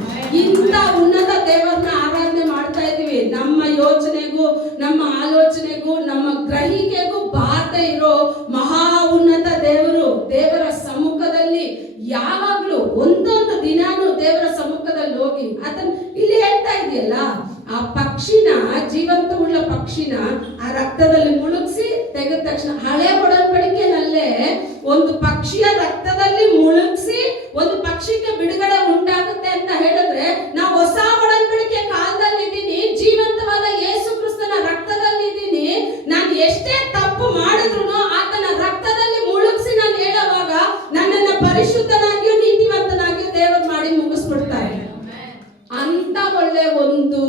ಇಂಥ ಉನ್ನತ ದೇವರನ್ನ ಆರಾಧನೆ ಮಾಡ್ತಾ ಇದೀವಿ. ನಮ್ಮ ಯೋಚನೆಗೂ, ನಮ್ಮ ಆಲೋಚನೆಗೂ, ನಮ್ಮ ಗ್ರಹಿಕೆಗೂ ಬಾರದೆ ಇರೋ ಮಹಾ ಉನ್ನತ ದೇವರು. ದೇವರ ಸಮ್ಮುಖದಲ್ಲಿ ಯಾವಾಗ್ಲೂ ಒಂದೊಂದು ದಿನಾನು ದೇವರ ಸಮ್ಮುಖದಲ್ಲಿ ಹೋಗಿ ಅದನ್ನ ಇಲ್ಲಿ ಹೇಳ್ತಾ ಇದೆಯಲ್ಲ, ಆ ಪಕ್ಷಿನ, ಜೀವಂತವುಳ್ಳ ಪಕ್ಷಿನ ಆ ರಕ್ತದಲ್ಲಿ ಮುಳುಗಿಸಿ ತೆಗೆದ ತಕ್ಷಣ, ಹಳೆ ಒಡಂಬಡಿಕೆನಲ್ಲೇ ಒಂದು ಪಕ್ಷಿಯ ರಕ್ತದಲ್ಲಿ ಮುಳುಗಿಸಿ ಒಂದು ಪಕ್ಷಿಗೆ ಬಿಡುಗಡೆ ಉಂಟಾಗುತ್ತೆ ಅಂತ ಹೇಳಿದ್ರೆ, ನಾವು ಹೊಸ ಒಡಂಬಡಿಕೆ ಕಾಲದಲ್ಲಿ ಇದ್ದೀನಿ, ಜೀವಂತವಾದ ಯೇಸು ಕ್ರಿಸ್ತನ ರಕ್ತದಲ್ಲಿ ಇದ್ದೀನಿ. ನಾನು ಎಷ್ಟೇ ತಪ್ಪು ಮಾಡಿದ್ರು ಆತನ ರಕ್ತದಲ್ಲಿ ಮುಳುಗಿಸಿ ನಾನು ಹೇಳುವಾಗ ನನ್ನನ್ನ ಪರಿಶುದ್ಧನಾಗಿಯೂ ನೀತಿವಂತನಾಗಿಯೂ ದೇವರು ಮಾಡಿ ಮುಗಿಸ್ಬಿಡ್ತಾರೆ. ಅಂತ ಒಳ್ಳೆ ಒಂದು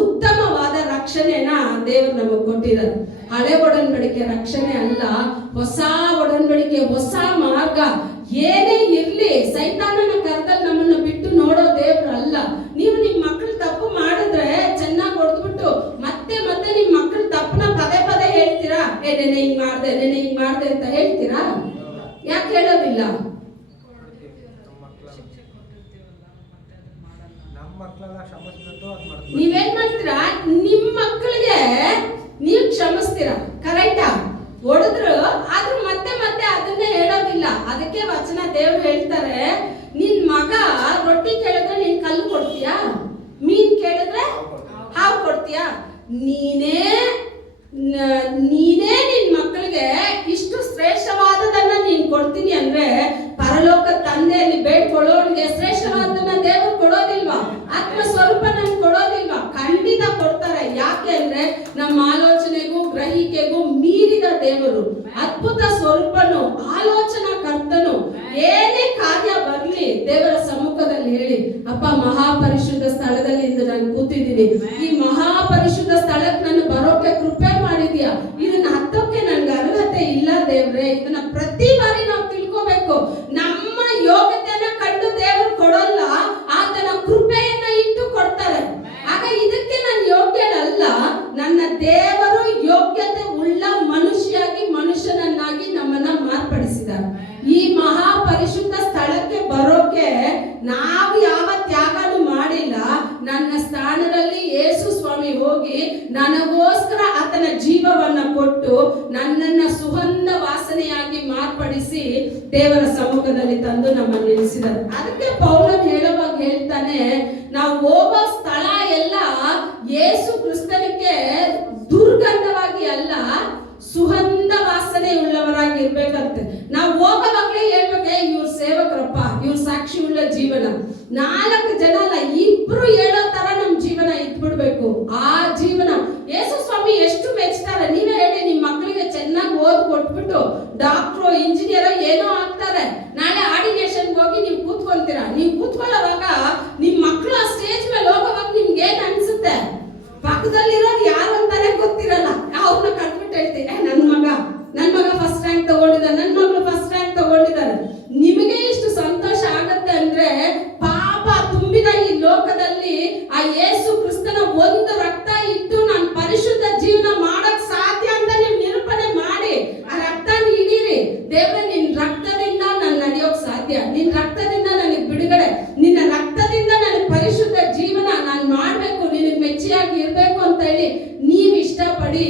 ಉತ್ತಮವಾದ ರಕ್ಷಣೆನ ದೇವರು ನಮಗೆ ಕೊಟ್ಟಿದ್ದಾರೆ. ಹಳೆ ಒಡಂಬಡಿಕೆ ರಕ್ಷಣೆ ಅಲ್ಲ, ಹೊಸ ಒಡಂಬಡಿಕೆ, ಹೊಸ ಮಾರ್ಗ. ಏನೇ ಇರ್ಲಿ, ಸೈತಾನನ ಕರದಲ್ಲಿ ನಮ್ಮನ್ನ ಬಿಟ್ಟು ನೋಡೋ ದೇವ್ರು ಅಲ್ಲ. ನೀವು ನಿಮ್ ಮಕ್ಕಳು ತಪ್ಪು ಮಾಡಿದ್ರೆ ಚೆನ್ನಾಗಿ ಹೊಡೆದ್ಬಿಟ್ಟು ಮತ್ತೆ ಮತ್ತೆ ನಿಮ್ ಮಕ್ಕಳು ತಪ್ಪನ ಪದೇ ಪದೇ ಹೇಳ್ತೀರಾ? ನೆನೆ ಹಿಂಗ್ ಮಾಡ್ದೆ ಅಂತ ಹೇಳ್ತೀರಾ? ಯಾಕೆ ಹೇಳೋದಿಲ್ಲ? ನೀವೇನ್ ಮಾಡ್ತೀರಾ? ನಿಮ್ ಮಕ್ಕಳಿಗೆ ನೀವ್ ಕ್ಷಮಿಸ್ತೀರಾ, ಕರೆಕ್ಟಾ? ಹೊಡೆದ್ರು ಆದ್ರೂ ಮತ್ತೆ ಮತ್ತೆ ಅದನ್ನೇ ಹೇಳೋದಿಲ್ಲ. ಅದಕ್ಕೆ ವಚನ ದೇವ್ರು ಹೇಳ್ತಾರೆ, ನಿನ್ ಮಗ ರೊಟ್ಟಿ ಕೇಳಿದ್ರೆ ನೀನ್ ಕಲ್ಲು ಕೊಡ್ತೀಯಾ? ಮೀನ್ ಕೇಳಿದ್ರೆ ಹಾವು ಕೊಡ್ತೀಯಾ? ನೀನೇ ನಿನ್ ಮಕ್ಕಳಿಗೆ ಇಷ್ಟು ಶ್ರೇಷ್ಠವಾದದನ್ನ ನೀನ್ ಕೊಡ್ತೀನಿ ಅಂದ್ರೆ ಪರಲೋಕ ತಂದೆಯಲ್ಲಿ ಬೇಡ್ಕೊಳ್ಳೋನ್ಗೆ ಶ್ರೇಷ್ಠವಾದನ್ನ ದೇವರು ಕೊಡೋದಿಲ್ವಾ? ಆತ್ಮ ಸ್ವರೂಪ ನನ್ ಕೊಡೋದಿಲ್ವಾ? ಖಂಡಿತ ಕೊಡ್ತಾರೆ. ಯಾಕೆ ಅಂದ್ರೆ ನಮ್ಮ ಆಲೋಚನೆಗೂ ಗ್ರಹಿ ಗ್ರಹಿಕೆಗೂ ಮೀರಿದ ದೇವರು, ಅದ್ಭುತ ಸ್ವರೂಪನು, ಆಲೋಚನಾ ಕರ್ತನು. ಏನೇ ಕಾರ್ಯ ಬರ್ಲಿ ದೇವರ ಸಮ್ಮುಖದಲ್ಲಿ ಹೇಳಿ, ಅಪ್ಪ ಮಹಾಪರಿಶುದ್ಧ ಸ್ಥಳದಲ್ಲಿ ಇಂದು ನಾನು ಕೂತಿದ್ದೀನಿ, ಈ ಮಹಾಪರಿಶುದ್ಧ ಸ್ಥಳಕ್ಕೆ ನಾನು ಬರೋಕೆ ಕೃಪೆ ಮಾಡಿದ್ಯಾ, ಇದನ್ನ ಹತ್ತೋಕೆ ನನ್ಗೆ ಅರ್ಹತೆ ಇಲ್ಲ ದೇವ್ರೆ. ಇದನ್ನ ಪ್ರತಿ ಬಾರಿ ನಾವು ತಿಳ್ಕೋಬೇಕು. ನಮ್ಮ ಯೋಗ್ಯತೆಯನ್ನ ಕಂಡು ದೇವರು ಕೊಡಲ್ಲ, ಆತನ ಕೃಪೆಯನ್ನ ಇಟ್ಟು ಕೊಡ್ತಾರೆ. ಆಗ ಇದಕ್ಕೆ ನಾನು ಯೋಗ್ಯನಲ್ಲ, ನನ್ನ ದೇವರು ಯೋಗ್ಯತೆ ಉಳ್ಳ ಮನುಷ್ಯನನ್ನಾಗಿ ನಮ್ಮನ್ನ ಮಾರ್ಪಡಿಸಿದ್ದಾರೆ. ಈ ಮಹಾಪರಿಶುದ್ಧ ಸ್ಥಳಕ್ಕೆ ಬರೋಕೆ ನಾವು ಯಾವ ತ್ಯಾಗನೂ ಮಾಡಿಲ್ಲ. ನನ್ನ ಸ್ಥಾನದಲ್ಲಿ ಯೇಸು ಸ್ವಾಮಿ ಹೋಗಿ ನನಗೋಸ್ಕರ ಆತನ ಜೀವವನ್ನ ಕೊಟ್ಟು ನನ್ನನ್ನ ಸುಗಂಧ ವಾಸನೆಯಾಗಿ ಮಾರ್ಪಡಿಸಿ ದೇವರ ಸಮ್ಮುಖದಲ್ಲಿ ತಂದು ನಮ್ಮನ್ನು ನಿಲ್ಲಿಸಿದರು. ಅದಕ್ಕೆ ಪೌಲನು ಹೇಳುವಾಗ ಹೇಳ್ತಾನೆ, ನಾವು ಹೋಗೋ ಸ್ಥಳ ಎಲ್ಲ ಯೇಸು ಕ್ರಿಸ್ತನಿಗೆ ದುರ್ಗಂಧವಾಗಿ ಅಲ್ಲ, ಸುಗಂಧ ವಾಸನೆ ಉಳ್ಳವರಾಗಿ ಇರ್ಬೇಕಂತೆ. ನಾವು ಹೋಗೋವಾಗ್ಲೇ ಹೇಳ್ಬೇಕೆ, ಇವ್ರ ಸೇವಕರಪ್ಪ, ಇವ್ರ ಸಾಕ್ಷಿ ಉಳ್ಳ ಜೀವನ. 4 ಜನ ಅಲ್ಲ, 2 ಹೇಳೋ ತರ ನಮ್ ಜೀವನ ಇದ್ಬಿಡ್ಬೇಕು. ಆ ಜೀವನ ಯೇಸು ಸ್ವಾಮಿ ಎಷ್ಟು ಮೆಚ್ತಾರೆ. ನೀವೇ ಹೇಳಿ, ನಿಮ್ ಮಕ್ಕಳಿಗೆ ಚೆನ್ನಾಗಿ ಓದ್ ಕೊಟ್ಬಿಟ್ಟು ಡಾಕ್ಟ್ರು ಇಂಜಿನಿಯರ್ ಏನೋ ಆಗ್ತಾರೆ, ನಾಳೆ ಆರ್ಡಿನೇಷನ್ಗೆ ಹೋಗಿ ನೀವು ಕೂತ್ಕೊಂತೀರಾ. ನೀವು ಕೂತ್ಕೊಳ್ಳೋವಾಗ ನಿಮ್ ಮಕ್ಕಳು ಆ ಸ್ಟೇಜ್ ಮೇಲೆ ಹೋಗೋವಾಗ ನಿಮ್ಗೆ ಏನ್ ಅನ್ಸುತ್ತೆ? ಪಕ್ಕದಲ್ಲಿರೋದು ಯಾರು ಅಂತಾನೆ ಗೊತ್ತಿರಲ್ಲ. ಅವ್ರನ್ನ ಕಟ್ಬಿಟ್ಟು ಹೇಳ್ತೀವಿ, ನನ್ ಮಗ ಫಸ್ಟ್ ರ್ಯಾಂಕ್ ತಗೊಂಡಿದ್ದಾರೆ, ನನ್ ಮಗಳು ಫಸ್ಟ್ ರ್ಯಾಂಕ್ ತಗೊಂಡಿದ್ದಾರೆ. ನಿಮಗೆ ಇಷ್ಟು ಸಂತೋಷ ಆಗತ್ತೆ ಅಂದ್ರೆ, ಪಾಪ ತುಂಬಿದ ಈ ಲೋಕದಲ್ಲಿ ಆ ಯೇಸು ಕ್ರಿಸ್ತನ ಒಂದು ರಕ್ತ ಇಟ್ಟು ನಾನು ಪರಿಶುದ್ಧ ಜೀವನ ಮಾಡಕ್ ಸಾಧ್ಯ ಅಂತ ನೀವು ನಿರೂಪಣೆ ಮಾಡಿ ಆ ರಕ್ತ ಹಿಡೀರಿ. ದೇವ್ರೆ, ನಿನ್ ರಕ್ತದಿಂದ ನಾನು ನಡೆಯೋಕ್ ಸಾಧ್ಯ, ನಿನ್ ರಕ್ತದಿಂದ ನನಗೆ ಬಿಡುಗಡೆ, ನಿನ್ನ ರಕ್ತದಿಂದ ನನಗೆ ಪರಿಶುದ್ಧ ಜೀವನ ನಾನು ಮಾಡ್ಬೇಕು, ನಿನಗೆ ಮೆಚ್ಚಿಯಾಗಿ ಇರ್ಬೇಕು ಅಂತ ಹೇಳಿ ನೀವ್ ಇಷ್ಟಪಡಿ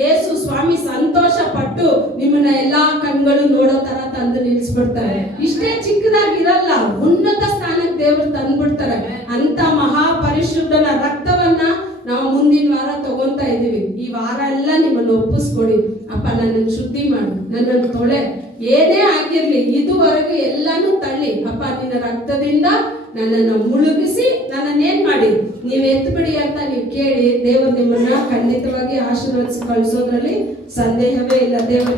ಯೇಸು ಸ್ವಾಮಿ ಸಂತೋಷ ಪಟ್ಟು ನಿಮ್ಮನ್ನ ಎಲ್ಲಾ ಕಣ್ಗಳು ನೋಡೋ ತರ ತಂದು ನಿಲ್ಲಿಸ್ಬಿಡ್ತಾರೆ. ಇಷ್ಟೇ ಚಿಕ್ಕದಾಗಿರಲ್ಲ, ಉನ್ನತ ಸ್ಥಾನಕ್ಕೆ ದೇವರು ತಂದ್ಬಿಡ್ತಾರೆ. ಅಂತ ಮಹಾಪರಿಶುದ್ಧನ ರಕ್ತವನ್ನ ನಾವು ಮುಂದಿನ ವಾರ ತಗೊಂತಾ ಇದೀವಿ. ಈ ವಾರ ಎಲ್ಲ ನಿಮ್ಮನ್ನು ಒಪ್ಪಿಸ್ಕೊಡಿ. ಅಪ್ಪ, ನನ್ನನ್ನು ಶುದ್ಧಿ ಮಾಡು, ನನ್ನನ್ನು ತೊಳೆ, ಏನೇ ಆಗಿರ್ಲಿ ಇದುವರೆಗೂ ಎಲ್ಲಾನು ತಳ್ಳಿ ಅಪ್ಪ ನಿನ್ನ ರಕ್ತದಿಂದ ನನ್ನನ್ನು ಮುಳುಗಿಸಿ ನನ್ನನ್ನೇನ್ ಮಾಡಿ ನೀವು ಎತ್ತುಬಿಡಿ ಅಂತ ನೀವು ಕೇಳಿ, ದೇವರು ನಿಮ್ಮನ್ನ ಖಂಡಿತವಾಗಿ ಆಶೀರ್ವದಿಸಿ ಕಳಿಸೋದ್ರಲ್ಲಿ ಸಂದೇಹವೇ ಇಲ್ಲ. ದೇವರು